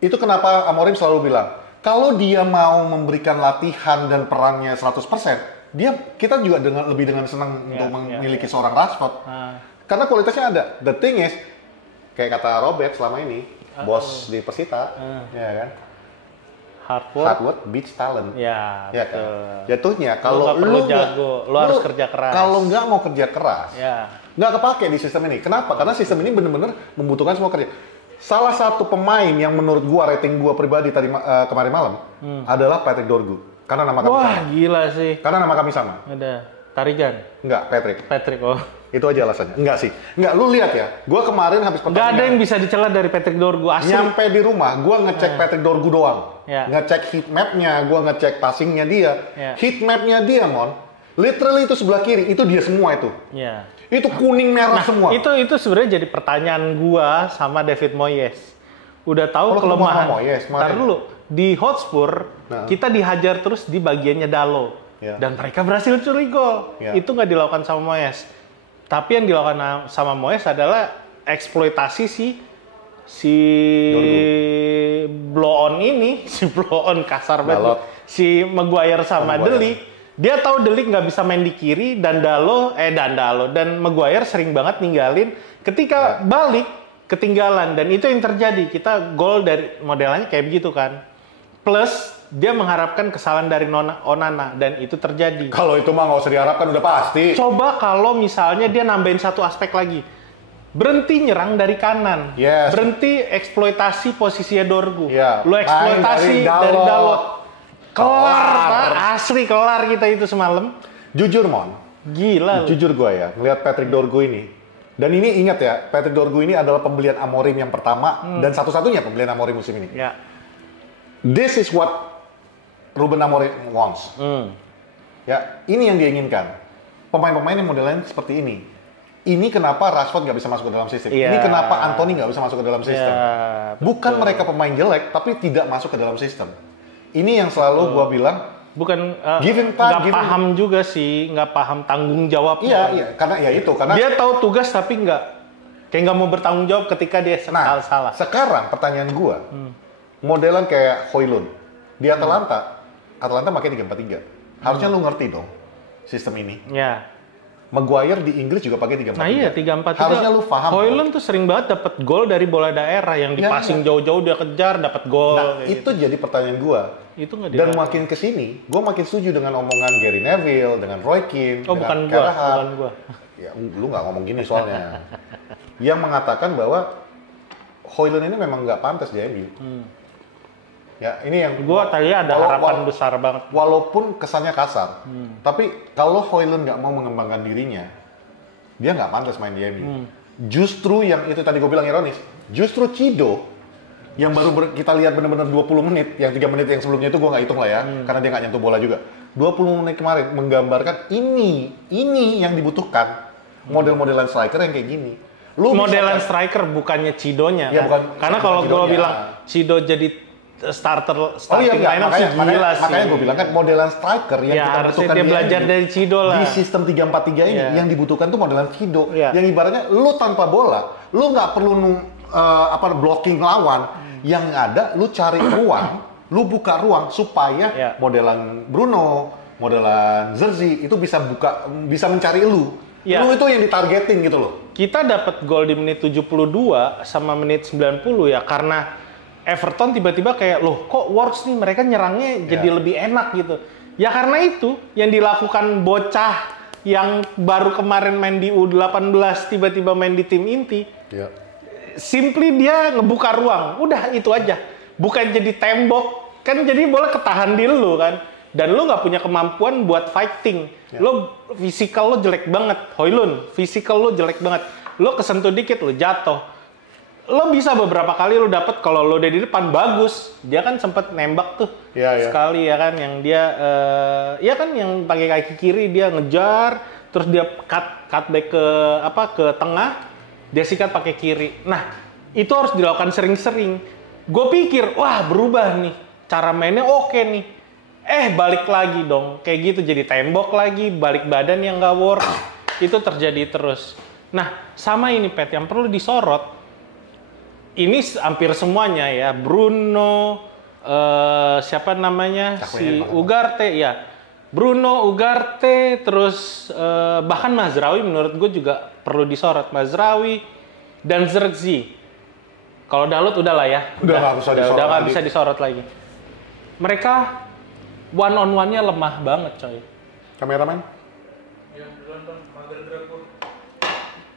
itu kenapa Amorim selalu bilang, kalau dia mau memberikan latihan dan perannya 100%, kita juga lebih dengan senang untuk memiliki seorang Rashford. Karena kualitasnya ada. The thing is, kayak kata Robert selama ini, bos di Persita, ya kan? Hardwork beats talent. Ya, Ya betul. kan? Jatuhnya Lu kalau nggak perlu nggak- jago, lu harus kerja keras. Kalau nggak mau kerja keras, Ya. nggak kepake di sistem ini. Kenapa? Karena sistem ini benar-benar membutuhkan semua kerja. Salah satu pemain yang menurut gua rating gua pribadi tadi kemarin malam adalah Patrick Dorgu. Karena nama kami Wah, sama. gila sih. Karena nama kami sama. Ada Tarigan, Enggak, Patrick. Oh. Itu aja alasannya. Enggak sih. Enggak, lu lihat ya. Gua kemarin habis Nggak ada yang pertandingan. bisa dicela dari Patrick Dorgu asli. Nyampe di rumah, gua ngecek Patrick Dorgu doang. Ya. Ngecek heat map-nya, gua ngecek passing-nya dia. Ya. Heat map-nya dia, Mon. Literally itu sebelah kiri, itu dia semua itu. Ya. Itu kuning merah semua. Itu sebenarnya jadi pertanyaan gua sama David Moyes. Udah tahu Kalau ketemu kelemahan. sama Moyes, Ntar dulu di Hotspur kita dihajar terus di bagiannya Dalo Ya. dan mereka berhasil curi gol. Ya. Itu nggak dilakukan sama Moyes. Tapi yang dilakukan sama Moyes adalah eksploitasi si blow on ini, si blow on kasar banget, si Maguire sama De Ligt. Dia tahu De Ligt nggak bisa main di kiri dan dan Maguire sering banget ninggalin. Ketika balik ketinggalan dan itu yang terjadi. Kita gol dari modelannya kayak begitu kan. Plus dia mengharapkan kesalahan dari Onana dan itu terjadi. Kalau itu mah nggak usah diharapkan, udah pasti. Coba kalau misalnya dia nambahin satu aspek lagi. Berhenti nyerang dari kanan. Yes. Berhenti eksploitasi posisinya Dorgu. Yeah. Lo eksploitasi dari Dalot. Kelar, Pak. Asli kelar kita itu semalam. Jujur, Mon. Gila. Jujur gue ya, ngelihat Patrick Dorgu ini. Dan ini ingat ya, Patrick Dorgu ini adalah pembelian Amorim yang pertama dan satu-satunya pembelian Amorim musim ini. Ya. This is what Ruben Amorim wants. Ya, ini yang dia inginkan. Pemain-pemain yang modelnya seperti ini. Ini kenapa Rashford nggak bisa masuk ke dalam sistem. Yeah. Ini kenapa Anthony nggak bisa masuk ke dalam sistem. Yeah, bukan mereka pemain jelek, tapi tidak masuk ke dalam sistem. Ini yang selalu gua bilang. Bukan nggak paham juga sih, nggak paham tanggung jawab. Iya, karena ya itu, karena dia tahu tugas tapi kayak nggak mau bertanggung jawab ketika dia salah. Sekarang pertanyaan gua, modelan kayak Højlund di Atalanta pakai 3-4-3. Harusnya lu ngerti dong sistem ini. Ya. Maguire di Inggris juga pakai 3-4-3. Nah iya, 3-4-3. Harusnya lu paham. Højlund tuh sering banget dapat gol dari bola daerah yang dipassing jauh-jauh dia kejar dapat gol. Nah, itu gitu. jadi pertanyaan gua. Itu nggak Dan makin kesini, gua makin setuju dengan omongan Gary Neville, dengan Roy Keane, bukan dengan gua. Ya, lu nggak ngomong gini soalnya. Yang mengatakan bahwa Højlund ini memang nggak pantas di MU. Ya, ini yang gua tadi ada harapan besar banget. Walaupun kesannya kasar, tapi kalau Højlund nggak mau mengembangkan dirinya, dia nggak pantas main di MU. Justru yang itu tadi gue bilang ironis, justru Cido yang baru kita lihat benar-benar 20 menit, yang 3 menit yang sebelumnya itu gue nggak hitung lah ya, karena dia nggak nyentuh bola juga. 20 menit kemarin menggambarkan ini yang dibutuhkan, model-modelan striker yang kayak gini. Modelan striker bukannya Cidonya. Ya, kan? Karena kalau gue bilang Cido jadi starting lineup sih gila sih. Makanya gue bilang kan modelan striker yang kita butuhkan dia belajar dari Cido lah. Di sistem 3-4-3 ini yang dibutuhkan tuh modelan Cido. Yang ibaratnya lu tanpa bola, lu nggak perlu blocking lawan. Yang ada lu cari ruang, lu buka ruang supaya modelan Bruno, modelan Zerzi itu bisa mencari lu. Lu itu yang ditargetin gitu loh. Kita dapat gol di menit 72 sama menit 90 ya karena Everton tiba-tiba kayak, loh kok Wolves nih mereka nyerangnya jadi lebih enak gitu. Ya karena itu yang dilakukan bocah yang baru kemarin main di U18 tiba-tiba main di tim inti. Simply dia ngebuka ruang, udah itu aja. Bukan jadi tembok, kan jadi bola ketahan di lu kan. Dan lu nggak punya kemampuan buat fighting. Lo fisikal lo jelek banget, Højlund. Fisikal lo jelek banget. Lo kesentuh dikit lo jatuh. Lo bisa beberapa kali lo dapet kalau lo udah di depan bagus. Dia kan sempet nembak tuh sekali ya kan yang dia yang pakai kaki kiri dia ngejar terus dia cut back ke tengah, dia sikat pakai kiri. Nah, itu harus dilakukan sering-sering. Gue pikir, wah berubah nih. Cara mainnya oke nih. Balik lagi dong. Kayak gitu jadi tembok lagi, balik badan yang nggak work. Itu terjadi terus. Nah, sama ini Pet yang perlu disorot. Ini hampir semuanya ya, Bruno, siapa namanya, si Ugarte ya, Bruno, Ugarte, terus bahkan Mazraoui menurut gue juga perlu disorot, Mazraoui dan Zirkzee. Kalau Dalot udah lah ya, udah nggak bisa disorot lagi. Mereka one on one-nya lemah banget coy. Kameramen? Yang nonton mager Drakur.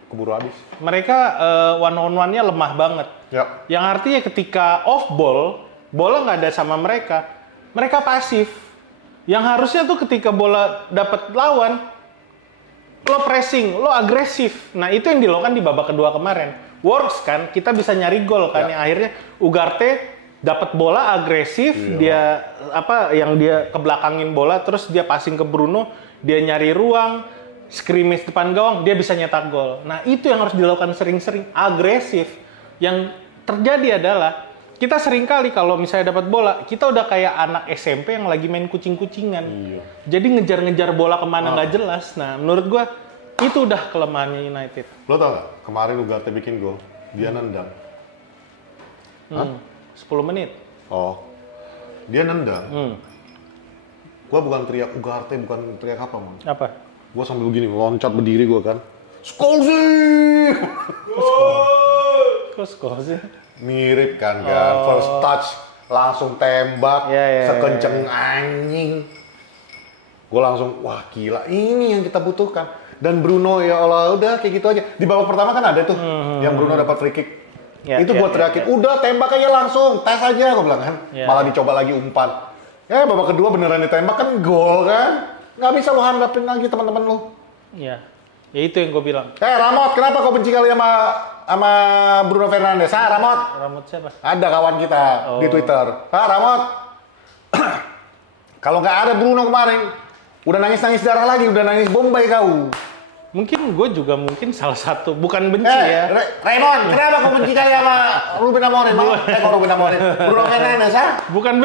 Keburu habis. Mereka one on one-nya lemah banget. Yang artinya ketika off ball, bola nggak ada sama mereka pasif. Yang harusnya tuh ketika bola dapat lawan, lo pressing, lo agresif. Nah itu yang dilakukan di babak kedua kemarin. Works kan, kita bisa nyari gol kan. Yang akhirnya Ugarte dapat bola agresif, dia kebelakangin bola, terus dia passing ke Bruno, dia nyari ruang. Scrimmage depan gawang, dia bisa nyetak gol. Nah, itu yang harus dilakukan sering-sering, agresif. Yang terjadi adalah, kita sering kali kalau misalnya dapat bola, kita udah kayak anak SMP yang lagi main kucing-kucingan. Jadi ngejar-ngejar bola kemana nggak jelas. Nah, menurut gua, Itu udah kelemahannya United. Lo tau nggak? Kemarin Ugarte bikin gol, dia nendang. 10 menit. Oh, dia nendang. Gua bukan teriak Ugarte, bukan teriak apa, Man. Apa? Gua sambil begini, loncat berdiri gua kan. Skolzi! Kok sih? Mirip kan. First touch, langsung tembak, Iya. sekenceng anjing. Gue langsung, wah gila, ini yang kita butuhkan. Dan Bruno ya Allah, udah kayak gitu aja. Di babak pertama kan ada tuh, yang Bruno dapat free kick. Itu gue teriakin, udah tembak aja langsung, tes aja, gue bilang kan. Malah dicoba lagi umpan. Babak kedua beneran ditembak kan gol kan. Nggak bisa lo handapin lagi teman-teman lo. Iya, ya itu yang gue bilang. Ramot, kenapa kau benci kali sama Bruno Fernandes? Ramot? Ramot siapa? Ada kawan kita di Twitter. Ramot, kalau nggak ada Bruno kemarin, udah nangis-nangis darah lagi, udah nangis Bombay kau. Mungkin gue juga salah satu, bukan benci ya. Raymond, kenapa kau benci kali sama Ruben Amorim? Ruben Amorim, Bruno Fernandes, Bukan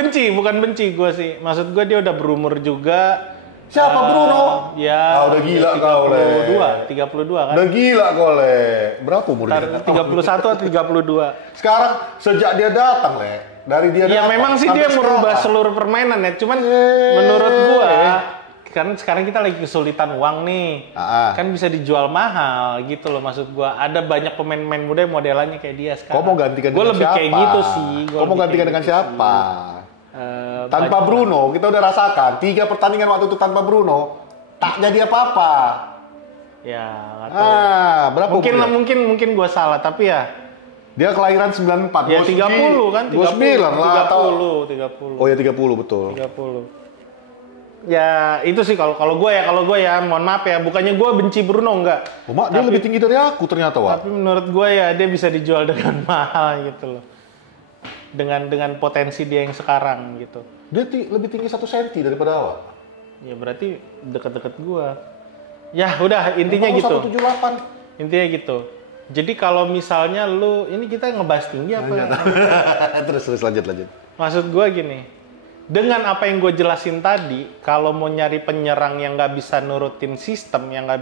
benci gue sih. Maksud gue dia udah berumur juga. Siapa Bruno? Ya. Udah gila kau, Le. 32 kan? Udah gila kau, Le. Berapa umurnya? 31 atau 32. Sekarang, sejak dia datang, Le. Dari dia ya datang, memang sih dia merubah seluruh permainan ya. Cuman menurut gua, kan sekarang kita lagi kesulitan uang nih. Kan bisa dijual mahal gitu loh maksud gua. Ada banyak pemain-pemain muda yang modelannya kayak dia sekarang. Kau mau gantikan dengan siapa? Gua lebih kayak gitu sih. Kau mau gantikan dengan siapa? Tanpa Bruno, kita udah rasakan 3 pertandingan waktu itu tanpa Bruno tak jadi apa-apa. Ya, nggak tahu. Berapa mungkin gua salah, tapi ya dia kelahiran 94. Ya 30 kan, 29 lah atau 30. Oh ya 30 betul. 30. Ya, itu sih kalau gue ya, mohon maaf ya, bukannya gue benci Bruno enggak. Dia lebih tinggi dari aku ternyata, Wak. Tapi menurut gue ya dia bisa dijual dengan mahal gitu loh. Dengan potensi dia yang sekarang gitu. Dia lebih tinggi 1 cm daripada awak. Ya berarti deket-deket gue. Ya udah intinya gitu. 178. Intinya gitu. Jadi kalau misalnya ini kita ngebahas tinggi apa? Terus lanjut. Maksud gue gini, dengan apa yang gue jelasin tadi, kalau mau nyari penyerang yang nggak bisa nurutin sistem, yang nggak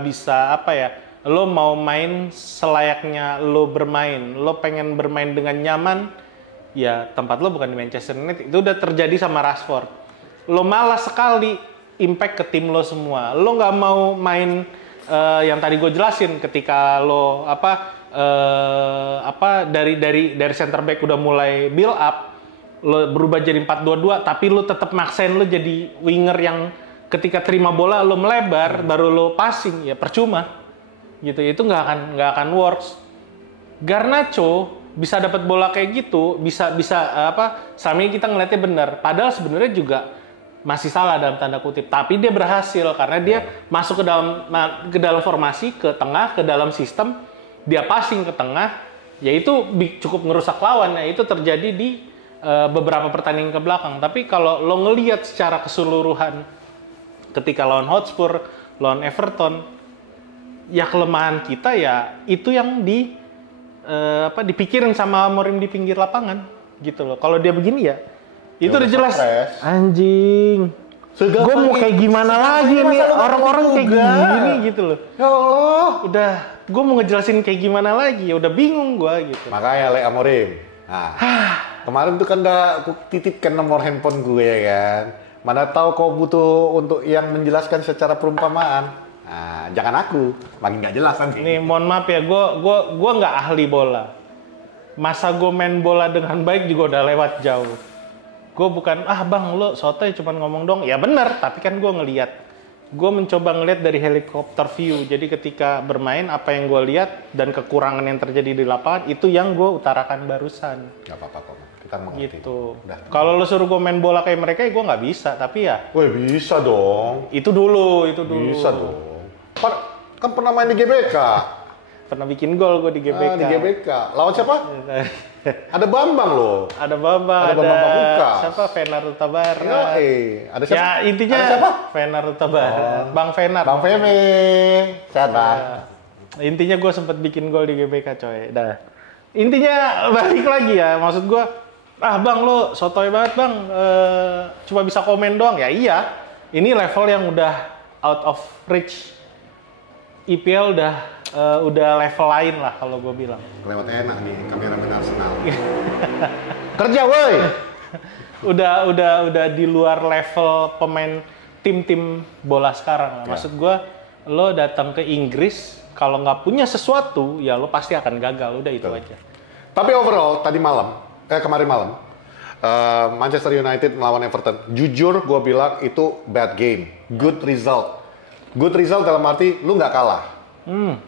bisa apa ya, lo mau main selayaknya lo bermain, lo pengen bermain dengan nyaman, ya tempat lo bukan di Manchester United. Itu udah terjadi sama Rashford. Lo malas sekali impact ke tim lo semua. Lo nggak mau main yang tadi gue jelasin ketika lo dari center back udah mulai build up, lo berubah jadi 4-2-2, tapi lo tetap maksain lo jadi winger yang ketika terima bola lo melebar, baru lo passing, ya percuma. Gitu, itu nggak akan works. Garnacho bisa dapat bola kayak gitu, bisa selama ini kita ngeliatnya benar. Padahal sebenarnya juga masih salah dalam tanda kutip, tapi dia berhasil karena dia masuk ke dalam formasi, ke tengah, ke dalam sistem, dia passing ke tengah, yaitu cukup ngerusak lawan. Nah, itu terjadi di beberapa pertandingan ke belakang. Tapi kalau lo ngelihat secara keseluruhan ketika lawan Hotspur, lawan Everton, ya kelemahan kita ya itu yang dipikirin sama Amorim di pinggir lapangan gitu loh. Kalau dia begini ya itu udah jelas. Anjing. Gue mau kayak gimana lagi nih, orang-orang kayak gini gitu loh. Ya Allah. Udah, gue mau ngejelasin kayak gimana lagi, udah bingung gue gitu. Makanya Amorim. Nah, kemarin tuh kan udah aku titipkan nomor handphone gue ya kan. Mana tahu kau butuh untuk yang menjelaskan secara perumpamaan. Nah, jangan aku, makin nggak jelas nanti. Nih, mohon maaf ya, gue nggak ahli bola. Masa gue main bola dengan baik juga udah lewat jauh. Gue bukan, bang lo sotoy cuma ngomong dong. Ya benar, tapi kan gue ngelihat. Gue mencoba ngelihat dari helikopter view. Jadi ketika bermain, apa yang gue lihat dan kekurangan yang terjadi di lapangan, itu yang gue utarakan barusan. Gak apa-apa kok, kita mengerti. Gitu. Kalau lo suruh gue main bola kayak mereka, gue nggak bisa. Tapi ya. Woi bisa dong. Itu dulu. Bisa dong. Kan pernah main di GBK. Pernah bikin gol gue di GBK. Di GBK. Lawan siapa? Ada Bambang loh. Ada Bambang Lukas. Siapa? Fenar Utabara. Ada siapa? Ya intinya ada siapa? Fenar Utabara. Bang Fenar. Bang Feme. Siapa? Intinya gue sempet bikin gol di GBK coy. Dah. Intinya balik lagi ya. Maksud gue, bang lo sotoy banget bang. Cuma bisa komen doang. Ya iya. Ini level yang udah out of reach. IPL udah level lain lah kalau gue bilang. Lewat enak nih kameramen Arsenal. Kerja woi. Udah di luar level pemain tim-tim bola sekarang lah. Maksud gue, lo datang ke Inggris kalau nggak punya sesuatu ya lo pasti akan gagal. Udah itu aja. Tapi overall kemarin malam Manchester United melawan Everton. Jujur gue bilang itu bad game. Good result. Good result dalam arti lu nggak kalah.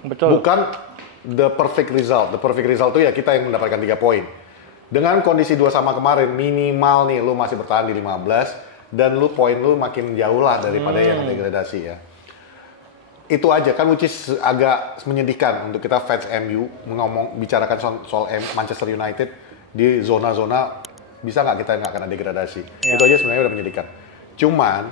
Betul. Bukan the perfect result. The perfect result itu ya kita yang mendapatkan 3 poin. Dengan kondisi 2 sama kemarin, minimal nih lu masih bertahan di 15 dan poin lu makin jauh lah daripada yang degradasi ya. Itu aja kan, which is agak menyedihkan untuk kita fans MU bicarakan soal Manchester United di zona-zona bisa nggak kita nggak kena degradasi. Itu aja sebenarnya udah menyedihkan. Cuman,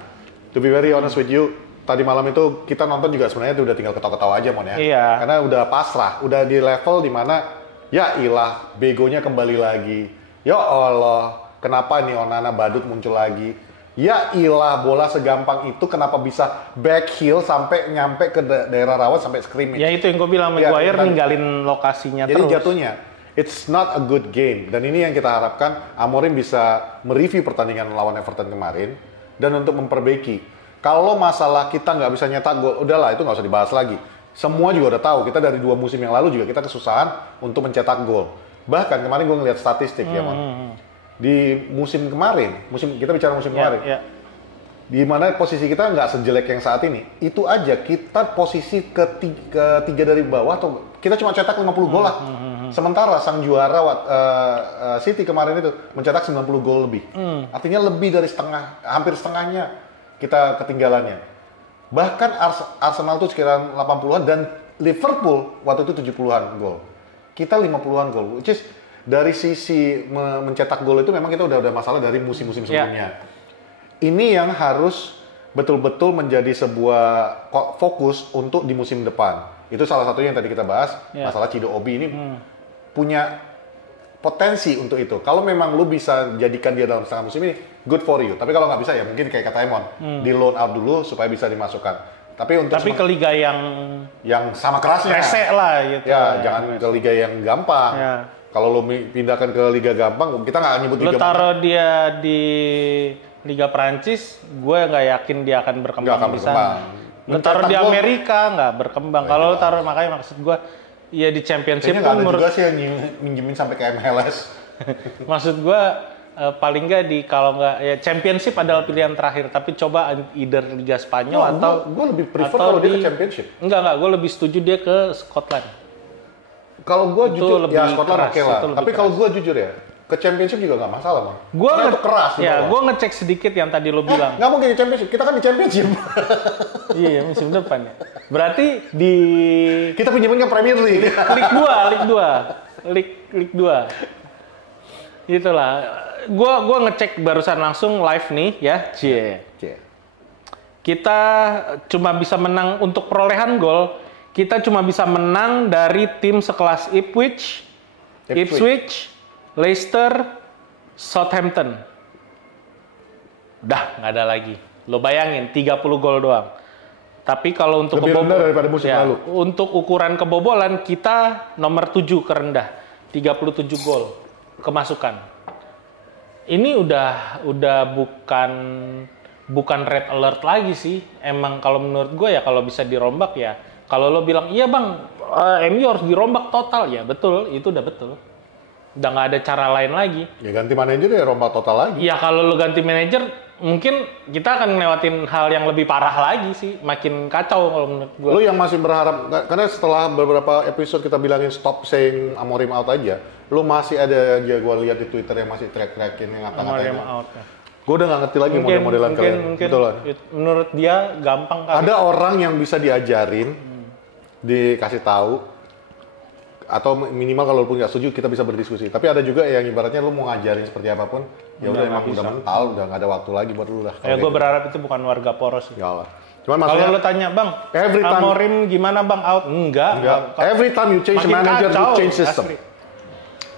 to be very honest with you, tadi malam itu kita nonton juga sebenarnya udah tinggal ketawa-ketawa aja Mon ya. Iya. Karena udah pasrah, udah di level dimana ya ilah begonya kembali lagi. Ya Allah, kenapa nih Onana badut muncul lagi? Ya ilah, bola segampang itu kenapa bisa back heel sampai nyampe ke daerah rawan sampai scrimmage. Ya itu yang gue bilang, Maguire ninggalin lokasinya jadi terus. Jadi jatuhnya it's not a good game, dan ini yang kita harapkan Amorim bisa mereview pertandingan lawan Everton kemarin dan untuk memperbaiki. Kalau masalah kita nggak bisa nyetak gol, udahlah itu nggak usah dibahas lagi. Semua juga udah tahu, kita dari 2 musim yang lalu juga kita kesusahan untuk mencetak gol. Bahkan kemarin gue ngeliat statistik ya Mon. Di musim kemarin, kita bicara musim kemarin, di mana posisi kita nggak sejelek yang saat ini. Itu aja kita posisi ketiga dari bawah, atau kita cuma cetak 50 gol lah. Sementara sang juara City kemarin itu mencetak 90 gol lebih. Artinya lebih dari hampir setengahnya kita ketinggalannya. Bahkan Arsenal itu sekitar 80-an dan Liverpool waktu itu 70-an gol. Kita 50-an gol. Which is dari sisi mencetak gol itu memang kita udah masalah dari musim-musim sebelumnya. Ini yang harus betul-betul menjadi sebuah fokus untuk di musim depan. Itu salah satunya yang tadi kita bahas, masalah Chido Obi ini punya potensi untuk itu. Kalau memang lu bisa jadikan dia dalam setengah musim ini, good for you. Tapi kalau nggak bisa ya mungkin kayak kata Emon, di loan out dulu supaya bisa dimasukkan. Tapi ke liga yang sama kerasnya. Rese lah gitu. Ya, jangan ke liga yang gampang. Kalau lu pindahkan ke liga gampang, kita nggak nyebut liga. Lu taruh dia di Liga Prancis, gue nggak yakin dia akan berkembang di sana. Lu taruh di Amerika nggak berkembang. Kalau lu taruh, makanya maksud gue, ya di Championship pun menurut juga sih yang minjemin sampai ke MLS. Maksud gue paling nggak kalau nggak ya Championship adalah pilihan terakhir. Tapi coba either Liga Spanyol atau gue lebih prefer kalau dia ke Championship. Enggak, gue lebih setuju dia ke Scotland. Kalau gue jujur, ya Scotland oke lah. Tapi kalau gue jujur ya, ke Championship juga nggak masalah, Bang. Itu keras. Ya, gue ngecek sedikit yang tadi lo bilang. Nggak mungkin di Championship, kita kan di Championship. Iya, musim depan ya. Berarti kita pinjemin ke Premier League. League 2. Itulah. Gue ngecek barusan langsung live nih ya. Kita cuma bisa menang untuk perolehan gol. Kita cuma bisa menang dari tim sekelas Ipswich, Leicester, Southampton. Udah, nggak ada lagi. Lo bayangin, 30 gol doang. Tapi kalau untuk daripada musim lalu. Untuk ukuran kebobolan, kita nomor 7 kerendah. 37 gol kemasukan. Ini udah bukan red alert lagi sih. Emang kalau menurut gue ya kalau bisa dirombak ya. Kalau lo bilang, iya bang, MU harus dirombak total. Ya betul, itu udah betul. Udah nggak ada cara lain lagi. Ya ganti manajer ya rombak total lagi. Ya kalau lo ganti manajer, mungkin kita akan ngelewatin hal yang lebih parah lagi sih. Makin kacau kalau menurut gue. Lo yang masih berharap, karena setelah beberapa episode kita bilangin stop saying Amorim out aja, lo masih ada aja gue lihat di Twitter yang masih track-trackin yang ngata-ngatain. Amorim out ya. Gue udah nggak ngerti lagi model-modelan kalian. Mungkin menurut dia gampang kali. Ada orang yang bisa diajarin, dikasih tahu, atau minimal kalau pun nggak setuju kita bisa berdiskusi. Tapi ada juga yang ibaratnya lu mau ngajarin seperti apapun, ya udah emang udah mental, udah nggak ada waktu lagi buat lu lah. Ya gue berharap itu bukan warga poros. Ya Allah. Cuman kalau lu tanya bang, Amorim gimana bang out? Enggak. Every time you change manager, you change system.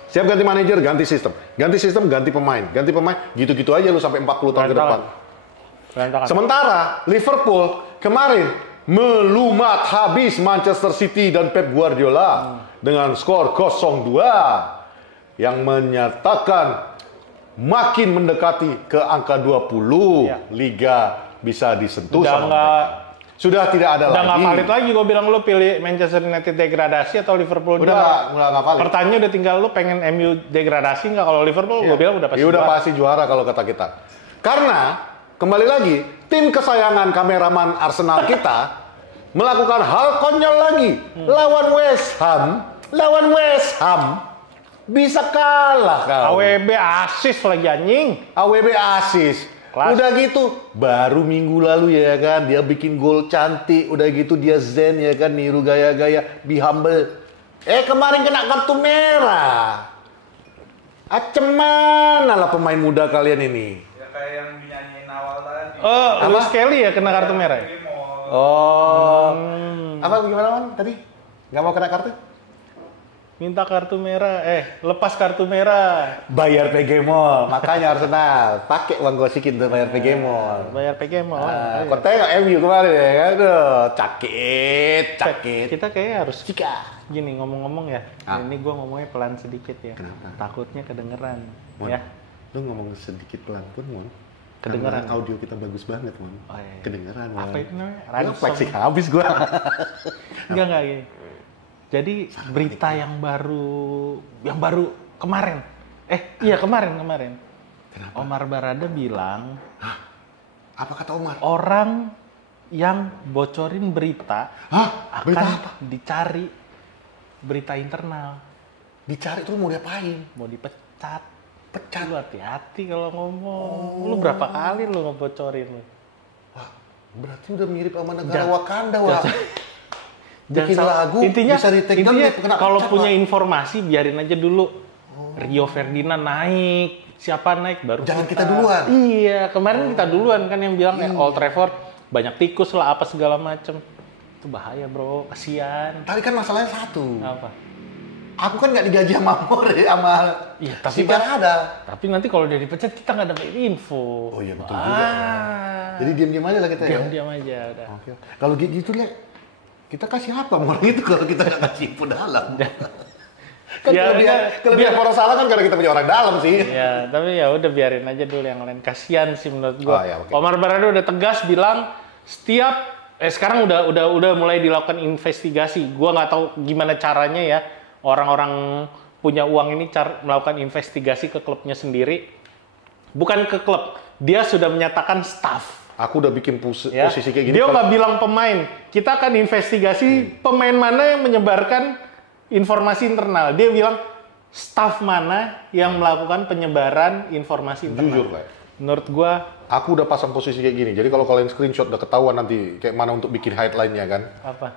Siap ganti manajer, ganti sistem. Ganti sistem, ganti pemain. Ganti pemain, gitu-gitu aja lu sampai 40 tahun ke depan. Sementara Liverpool kemarin melumat habis Manchester City dan Pep Guardiola dengan skor 0-2 yang menyatakan makin mendekati ke angka 20 Ya. Liga bisa disentuh Udah sama nggak- mereka. Sudah tidak ada Udah nggak lagi. valid lagi, gue bilang lu pilih Manchester United degradasi atau Liverpool juara. Udah nggak valid. Pertanyaannya udah tinggal lu pengen MU degradasi nggak? Kalau Liverpool, gue bilang udah pasti Ya udah juara. pasti juara kalau kata kita. Karena kembali lagi tim kesayangan kameraman Arsenal kita melakukan hal konyol lagi lawan West Ham bisa kalah kau. AWB asis lagi anjing. AWB asis. Kelas. Udah gitu, baru minggu lalu ya kan, dia bikin gol cantik, udah gitu dia zen ya kan, niru gaya-gaya, be humble. Kemarin kena kartu merah. Mana lah pemain muda kalian ini? Ya kayak yang dinyanyiin awal tadi. Oh, Luis Kelly ya kena kartu merah. Oh, apa gimana man tadi? Nggak mau kena kartu? Minta kartu merah, lepas kartu merah. Bayar PG Mall, makanya Arsenal pakai uang gosikin untuk bayar PG Mall. Bayar PG mau. Kau tengok MU kemarin ya kan, aduh, cakit. Kita kayak harus Cika. gini ngomong-ngomong ya. Ah. Ini gue ngomongnya pelan sedikit ya. Kenapa? Takutnya kedengeran. Mon, Ya. lu ngomong sedikit pelan pun, Mon. Kedengeran. Karena audio kita bagus banget, Mon. Oh, iya. Kedengeran, Mon. Apa itu namanya? Lu flexing habis gua. Enggak gini. Jadi berita yang baru kemarin. Iya kemarin. Kenapa? Omar Barada bilang Apa kata Omar? orang yang bocorin berita Hah? Berita akan apa? dicari berita internal, Dicari tuh mau diapain? mau dipecat. Pecat. Lu hati-hati kalau ngomong. Lu berapa kali lu ngebocorin lu? Wah, berarti udah mirip sama negara Jangan- Wakanda, Wak. Bikin salah. lagu, intinya, bisa di-take down, intinya dia kena kalau pecat, punya Wak. informasi biarin aja dulu. Rio Ferdinand naik, siapa naik baru Jangan kita duluan. Iya, kemarin kita duluan kan yang bilang Old Trafford banyak tikus lah apa segala macem. Itu bahaya bro, kasihan. Tadi kan masalahnya satu. Apa? Aku kan nggak digaji sama More, sama Iya, si tapi kan- Barada. Tapi nanti kalau dia dipecat kita nggak dapet info. Oh iya betul juga. Ya. Jadi diam-diam aja lah kita ya. Diam-diam aja udah. Oke. Kalau gitu Le, kita kasih apa More itu kalau kita nggak kasih info dalam? Kan Ya, kelebihan More salah kan karena kita punya orang dalam sih. Ya, tapi ya udah biarin aja dulu yang lain. Kasihan sih menurut gua. Oh, ya, oke. Omar Barada udah tegas bilang setiap sekarang udah mulai dilakukan investigasi. Gua nggak tahu gimana caranya ya orang-orang punya uang ini melakukan investigasi ke klubnya sendiri. Bukan ke klub, dia sudah menyatakan staff. Aku udah bikin Ya. posisi kayak gini. Dia nggak bilang pemain. Kita akan investigasi pemain mana yang menyebarkan informasi internal. Dia bilang staff mana yang melakukan penyebaran informasi internal. Jujur, Le. Menurut gua, Aku udah pasang posisi kayak gini. Jadi kalau kalian screenshot udah ketahuan nanti kayak mana untuk bikin headline-nya kan. apa?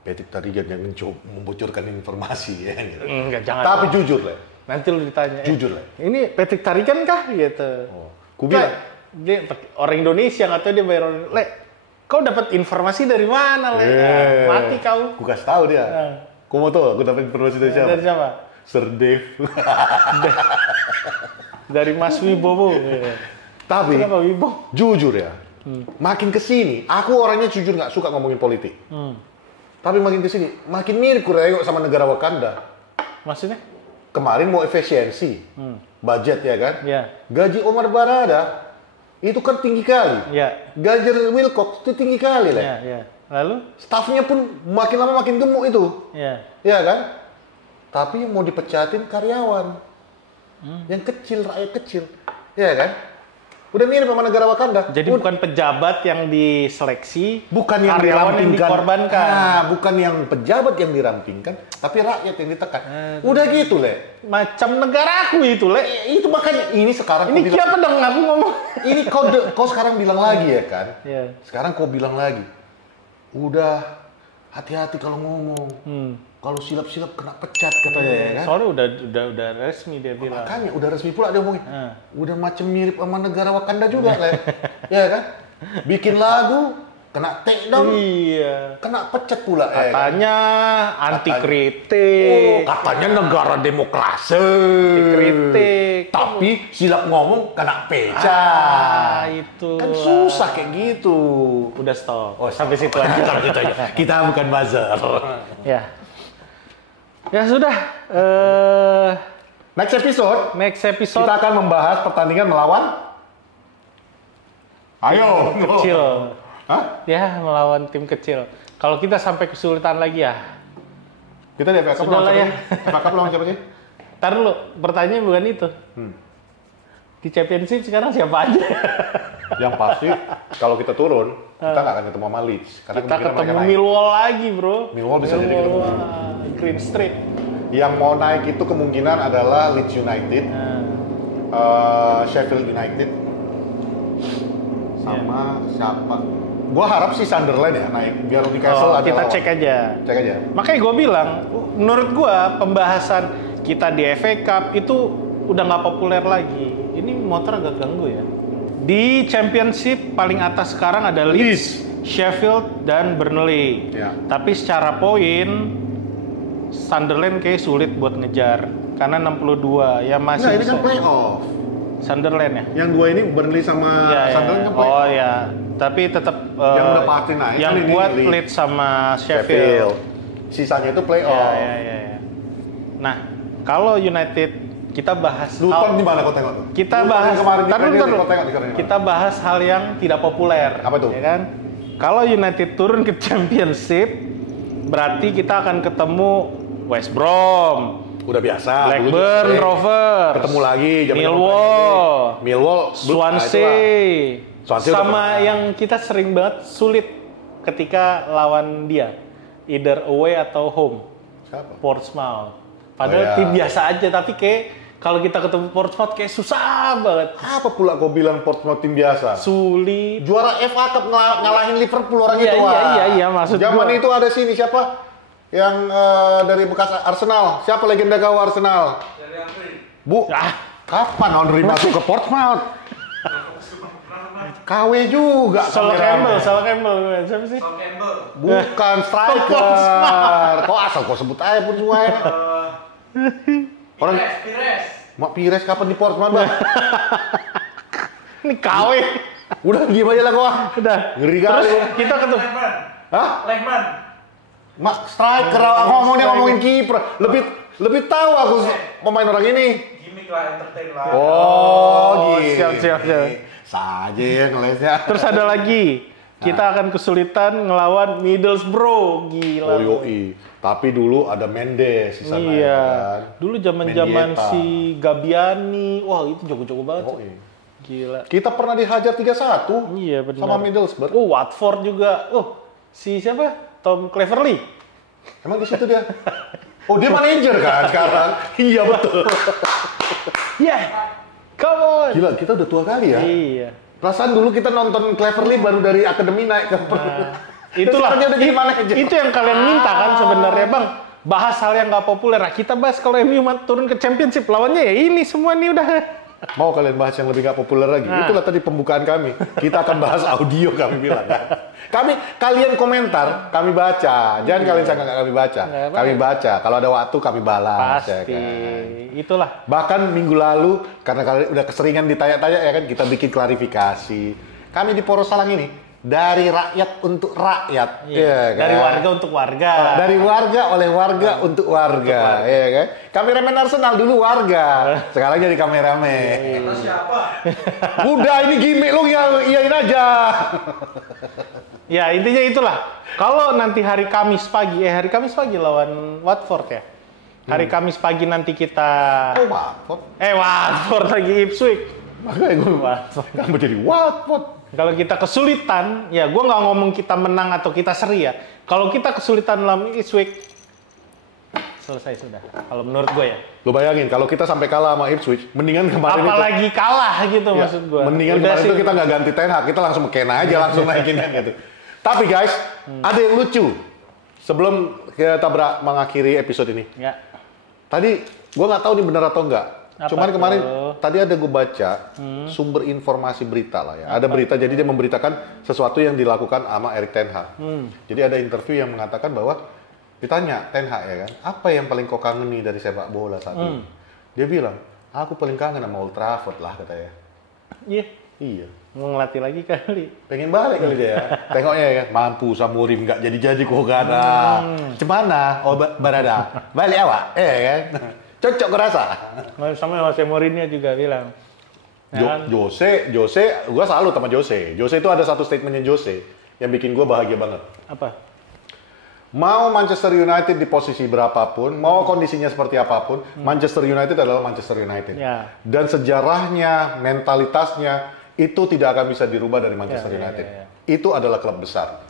Petik Tarigan yang mencoba membocorkan informasi ya. Gitu. Enggak, jangan. Tapi jujur Le. Nanti lu ditanya. Jujur, Le. Ini Patrick Tarigan kah? Gitu. Oh, ku bilang. Dia orang Indonesia nggak tahu dia bayar orang. Le, kau dapat informasi dari mana, Le? Eh. Mati kau. Ku kasih tahu dia. Nah. Kau mau tahu aku dapat informasi dari siapa? Dari siapa? Sir Dave. Dari Mas Wibowo. Tapi Kenapa Wibowo? jujur ya, makin kesini, aku orangnya jujur nggak suka ngomongin politik. Tapi makin kesini, makin mirip Kureyok sama negara Wakanda. Maksudnya? Kemarin mau efisiensi, budget ya kan? Ya. Gaji Omar Barada itu kan tinggi kali. Ya. Gaji Wilcox itu tinggi kali lah. Ya, ya. Lalu? Staffnya pun makin lama makin gemuk itu, Ya. ya kan? Tapi mau dipecatin karyawan yang kecil, rakyat kecil, ya kan? Udah mirip sama negara Wakanda. Jadi bukan pejabat yang diseleksi, Bukan yang karyawan yang dirampingkan. dikorbankan. Nah, bukan yang pejabat yang dirampingkan, tapi rakyat yang ditekan. Udah gitu, Le. Macam negaraku itu, Le. Itu makanya ini sekarang Ini kau bilang, siapa dong aku ngomong? ini kau sekarang bilang lagi ya kan? Ya. Sekarang kau bilang lagi. Udah hati-hati kalau ngomong. Kalau silap-silap kena pecat katanya ya kan? Soalnya udah resmi dia bilang. Makanya udah resmi pula dia ngomongin. Ah. Udah macam mirip sama negara Wakanda juga, Le. Ya kan? Bikin lagu, kena take down, Iya. kena pecat pula. Katanya anti kritik. Katanya negara demokrasi. Anti kritik. Tapi silap ngomong kena pecat. Itu. Kan susah kayak gitu. Udah stop. Oh, Sampai situ aja. Kita aja. Kita bukan buzzer. Ya. Ya sudah. Next episode, Next episode kita akan membahas pertandingan melawan. Ayo. kecil. Hah? Ya, melawan tim kecil. Kalau kita sampai kesulitan lagi ya. Kita di FA Cup Sudahlah lawan ya. siapa? FA Cup lawan siapa sih? Ntar dulu, pertanyaannya bukan itu. Di Championship sekarang siapa aja? Yang pasti kalau kita turun, kita nggak akan ketemu sama Leeds. Karena Kita kemungkinan ketemu mereka naik. Millwall lagi, bro. Millwall bisa jadi ketemu. Wah, Green Street. Yang mau naik itu kemungkinan adalah Leeds United, Sheffield United, sama siapa? Gua harap sih Sunderland ya naik, biar Newcastle ada Kita lawan. cek aja. Cek aja. Makanya gue bilang, menurut gue pembahasan kita di FA Cup itu udah nggak populer lagi. Ini motor agak ganggu ya. Di Championship paling atas sekarang ada Leeds, Sheffield, dan Burnley. Ya. Tapi secara poin, Sunderland kayak sulit buat ngejar. Karena 62, ya masih Enggak, ini kan bisa. playoff. Sunderland ya? Yang dua ini Burnley sama Ya, ya. Sunderland kan playoff. Oh ya, tapi tetap Yang udah pasti naik yang kan ini buat Leeds. Leeds sama Sheffield. Sisanya itu playoff. Ya. Nah, kalau United kita bahas Luton di mana kau tengok tuh? kita Luton bahas yang kemarin di Ntar Premier dulu, League, kau tengok di sana di mana? kita bahas hal yang tidak populer. Apa tuh? Ya kan? Kalau United turun ke Championship, berarti kita akan ketemu West Brom, Udah biasa. dulu Blackburn juga, Rovers, ketemu lagi. zaman-zaman Millwall, Millwall, Swansea, Swansea udah sama pernah. yang kita sering banget sulit ketika lawan dia, either away atau home, Siapa? Portsmouth. Padahal Oh, ya. tim biasa aja, tapi kayak kalau kita ketemu Portsmouth kayak susah banget, Apa pula kau bilang Portsmouth tim biasa? sulit. Juara FA Cup ngalahin Liverpool orang Iya, itu. Wah. iya, maksud Zaman gua. itu ada sini siapa? Yang dari bekas Arsenal. Siapa legenda kau Arsenal? Dari Amri. Bu, Ah, kapan Henry masuk ke Portsmouth? KW juga. Salah kameramen. Campbell, siapa sih? Tom Campbell. Bukan striker. Kok asal kau sebut aja pun semua ya. Orang Pires. Mak Pires kapan di Portsmouth, Bang? Ini KW. Udah diem aja lah kau. Udah. Ngeri Terus kali. kita ketemu. Lehman. Hah? Lehman. Mak striker, aku ngomongin kiper. Lebih tahu aku pemain orang ini. Gimik lah, entertain lah. Oh, gitu. siap. Saja ngelesnya. Terus ada lagi. Kita akan kesulitan ngelawan Middlesbrough. Gila. Oh yoi. Tapi dulu ada Mendes di sana. Iya. ya kan? Dulu zaman-zaman Mendieta. si Gabiani. Wah, itu jago-jago banget. Oh, iya. Gila. Kita pernah dihajar 3-1 Iya, benar. sama Middlesbrough. Oh, Watford juga. Oh, si siapa? Tom Cleverley. Emang di situ dia? Oh, dia manajer kan sekarang? Iya betul. Yeah. Come on. Gila, kita udah tua kali ya. Iya. Perasaan dulu kita nonton Cleverly baru dari akademi naik ke Itulah. Sekarang dia udah jadi manajer. Itu yang kalian minta kan sebenarnya, Bang. Bahas hal yang nggak populer. Nah, kita bahas kalau MU turun ke Championship, lawannya ya ini semua nih udah. Mau kalian bahas yang lebih nggak populer lagi? Nah. Itulah tadi pembukaan kami. Kita akan bahas audio kami bilang. Kalian komentar, kami baca. Jangan kalian sangka nggak kami baca. Nggak apa-apa. Kami baca. Kalau ada waktu kami balas. Pasti. Ya kan? Itulah. Bahkan minggu lalu, karena kalian udah keseringan ditanya-tanya ya kan, kita bikin klarifikasi. Kami di Poros Salang ini, dari rakyat untuk rakyat. Iya. ya kan? Dari warga untuk warga. Dari warga oleh warga untuk warga, ya kan? Kameramen Arsenal dulu warga, sekarang jadi kameramen. Itu siapa? Udah ini gimmick lu yang iyain aja. Ya, intinya itulah. Kalau nanti hari Kamis pagi lawan Watford ya. Hari Kamis pagi nanti kita Oh Watford, Watford lagi Ipswich. makanya gue Watford. kan jadi Watford. Kalau kita kesulitan, ya gue nggak ngomong kita menang atau kita seri ya. Kalau kita kesulitan lawan Ipswich, selesai sudah. Kalau menurut gue ya. Lu bayangin kalau kita sampai kalah sama Ipswich, mendingan kemarin Apalagi kalah gitu itu. Ya, maksud gue. mendingan kemarin itu kita nggak ganti Ten Hag, kita langsung McKenna aja langsung naikin gitu. Tapi guys, ada yang lucu. Sebelum kita mengakhiri episode ini. Ya. Tadi gue nggak tahu nih benar atau enggak. Apa Cuman kemarin tuh? tadi ada gue baca sumber informasi berita lah ya. Ada berita jadi dia memberitakan sesuatu yang dilakukan sama Erik ten Hag. Jadi ada interview yang mengatakan bahwa ditanya Ten Hag ya kan, apa yang paling kau kangeni dari sepak bola saat ini? Dia bilang, aku paling kangen sama Old Trafford lah katanya. Iya. Iya. Mau ngelatih lagi kali. Pengen balik kali dia ya. Tengoknya ya kan, mampu Samurim nggak jadi-jadi kok gak ada. Cemana? Oh berada. Balik awak. Kan? Cocok kerasa. Sama Jose Mourinho juga bilang. Ya kan? Jose, gua salut sama Jose. Jose itu ada satu statementnya Jose yang bikin gua bahagia banget. Apa? Mau Manchester United di posisi berapapun, mau kondisinya seperti apapun, Manchester United adalah Manchester United. Ya. Dan sejarahnya, mentalitasnya, itu tidak akan bisa dirubah dari Manchester United. Itu adalah klub besar.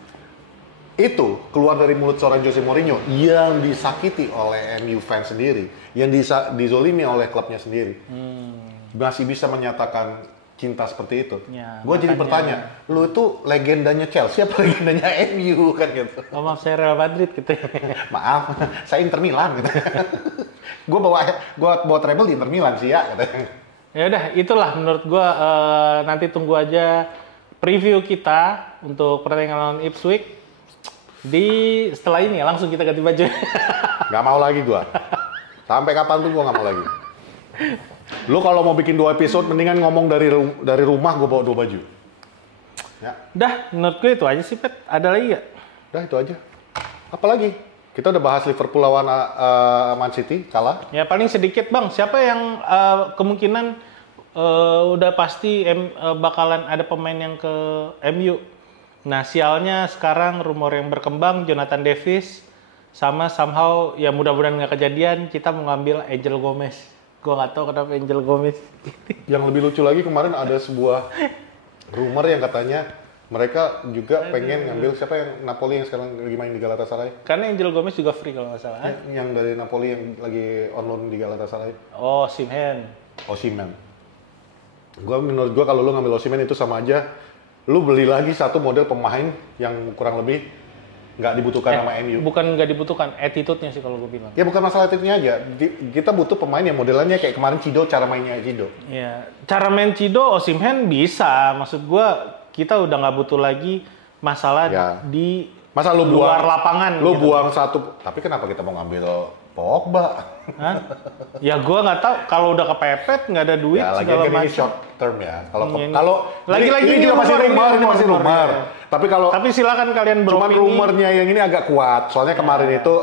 Itu keluar dari mulut seorang Jose Mourinho yang disakiti oleh MU fans sendiri, yang dizolimi oleh klubnya sendiri. Masih bisa menyatakan cinta seperti itu. Ya, Gue jadi bertanya, lu itu legendanya Chelsea apa legendanya MU kan gitu? Oh, maaf saya Real Madrid gitu. Maaf, saya Inter Milan gitu. Gue bawa treble di Inter Milan sih ya katanya. Ya udah, itulah menurut gua nanti tunggu aja preview kita untuk pertandingan lawan Ipswich setelah ini ya, langsung kita ganti baju. Gak mau lagi gue. Sampai kapan tuh gue gak mau lagi. Lu kalau mau bikin 2 episode, mendingan ngomong dari rumah gue bawa 2 baju. Ya. Dah, menurut gue itu aja sih, Pet. Ada lagi nggak? Dah itu aja. Apalagi? Kita udah bahas Liverpool lawan Man City, kalah. Ya paling sedikit Bang, siapa yang kemungkinan udah pasti bakalan ada pemain yang ke MU. Nah sialnya sekarang rumor yang berkembang Jonathan Davis sama somehow ya mudah-mudahan nggak kejadian kita mau ngambil Angel Gomez. Gue nggak tahu kenapa Angel Gomez. Yang lebih lucu lagi kemarin ada sebuah rumor yang katanya mereka juga pengen ngambil siapa yang Napoli yang sekarang lagi main di Galatasaray. Karena Angel Gomez juga free kalau nggak salah. Yang dari Napoli yang lagi on loan di Galatasaray. Oh, Simhen. Osimhen. Menurut gua kalau lu ngambil Osimhen itu sama aja lu beli lagi satu model pemain yang kurang lebih nggak dibutuhkan sama MU. Bukan nggak dibutuhkan, attitude-nya sih kalau gue bilang. Ya bukan masalah attitude-nya aja. Kita butuh pemain yang modelannya kayak kemarin Cido, cara mainnya Cido. Iya, cara main Cido, Osimhen bisa. Maksud gue kita udah nggak butuh lagi masalah di masa lu luar lapangan. Lu gitu. buang satu, tapi kenapa kita mau ngambil Pogba? Hah? Ya gue nggak tahu. Kalau udah kepepet nggak ada duit Ya lagi segala ini macam. short term ya. Kalau Lagi-lagi ini juga masih rumor, ini masih rumor. Tapi silakan kalian beropini. Cuman rumornya yang ini agak kuat. Soalnya kemarin itu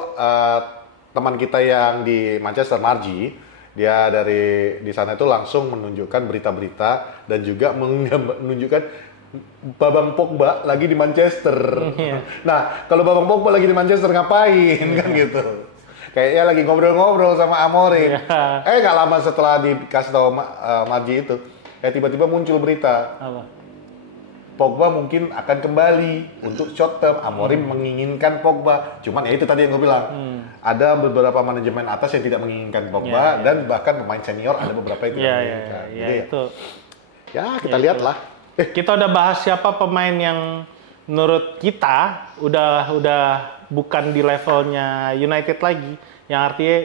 teman kita yang di Manchester, Marji, dia dari di sana itu langsung menunjukkan berita-berita dan juga menunjukkan Babang Pogba lagi di Manchester. Nah, kalau Babang Pogba lagi di Manchester ngapain kan gitu? Kayaknya lagi ngobrol-ngobrol sama Amorim. Nggak lama setelah dikasih tahu Marji itu, tiba-tiba muncul berita. Apa? Pogba mungkin akan kembali untuk short term. Amorim menginginkan Pogba. Cuman ya itu tadi yang gue bilang. Ada beberapa manajemen atas yang tidak menginginkan Pogba dan bahkan pemain senior ada beberapa yang tidak menginginkan. Itu. Ya kita lihatlah. Kita udah bahas siapa pemain yang menurut kita udah bukan di levelnya United lagi. Yang artinya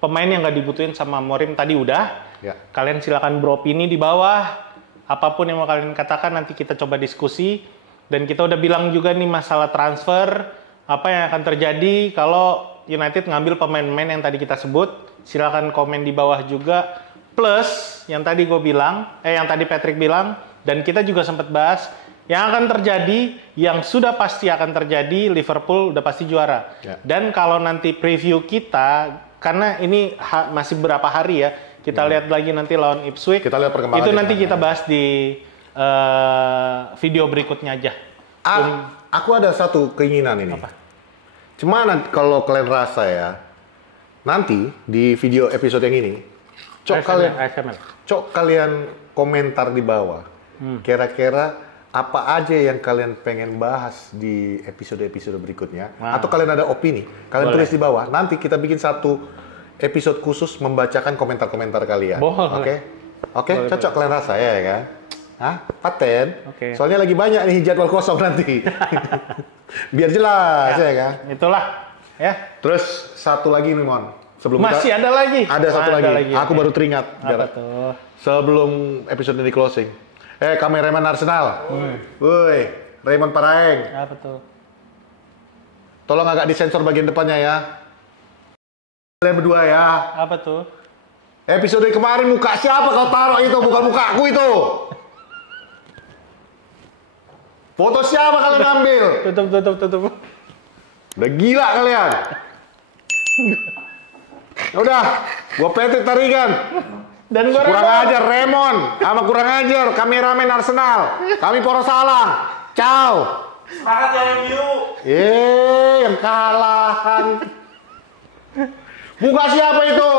pemain yang nggak dibutuhin sama Amorim tadi udah. Ya. Kalian silakan beropini di bawah. Apapun yang mau kalian katakan nanti kita coba diskusi. Dan kita udah bilang juga nih masalah transfer. Apa yang akan terjadi kalau United ngambil pemain-pemain yang tadi kita sebut. Silakan komen di bawah juga. Plus yang tadi gue bilang, yang tadi Patrick bilang. Dan kita juga sempat bahas. Yang akan terjadi, yang sudah pasti akan terjadi, Liverpool udah pasti juara. Ya. Dan kalau nanti preview kita, karena ini masih berapa hari ya, kita lihat lagi nanti lawan Ipswich. Kita lihat perkembangan. Itu nanti kita bahas di video berikutnya aja. Aku ada satu keinginan ini. Apa? Cuman kalau kalian rasa ya, nanti di video episode yang ini, cok kalian komentar di bawah. Kira-kira apa aja yang kalian pengen bahas di episode-episode berikutnya. Atau kalian ada opini, kalian tulis di bawah. Nanti kita bikin satu episode khusus membacakan komentar-komentar kalian. Oke, cocok kalian rasa ya kan? Hah? Paten? Soalnya lagi banyak nih jadwal kosong nanti. Biar jelas ya kan? Itulah ya. Terus satu lagi nih Mon. Sebelum Masih ada lagi? Ada satu lagi. Aku oke. baru teringat. Apa tuh? Sebelum episode ini closing. Kameramen Arsenal. Woi, Raymond Paraeng. Apa tuh? Tolong agak disensor bagian depannya ya. Kalian berdua ya. Apa tuh? Episode kemarin muka siapa kau taruh itu? Bukan mukaku itu. Foto siapa kalian ambil? Tutup. Udah gila kalian. Udah, gua petik tarikan. Dan gua Kurang ajar Raymond, sama kurang ajar kameramen Arsenal. Kami poros salah. Ciao. Semangat ya MU. Yang kalah kan. Muka siapa itu?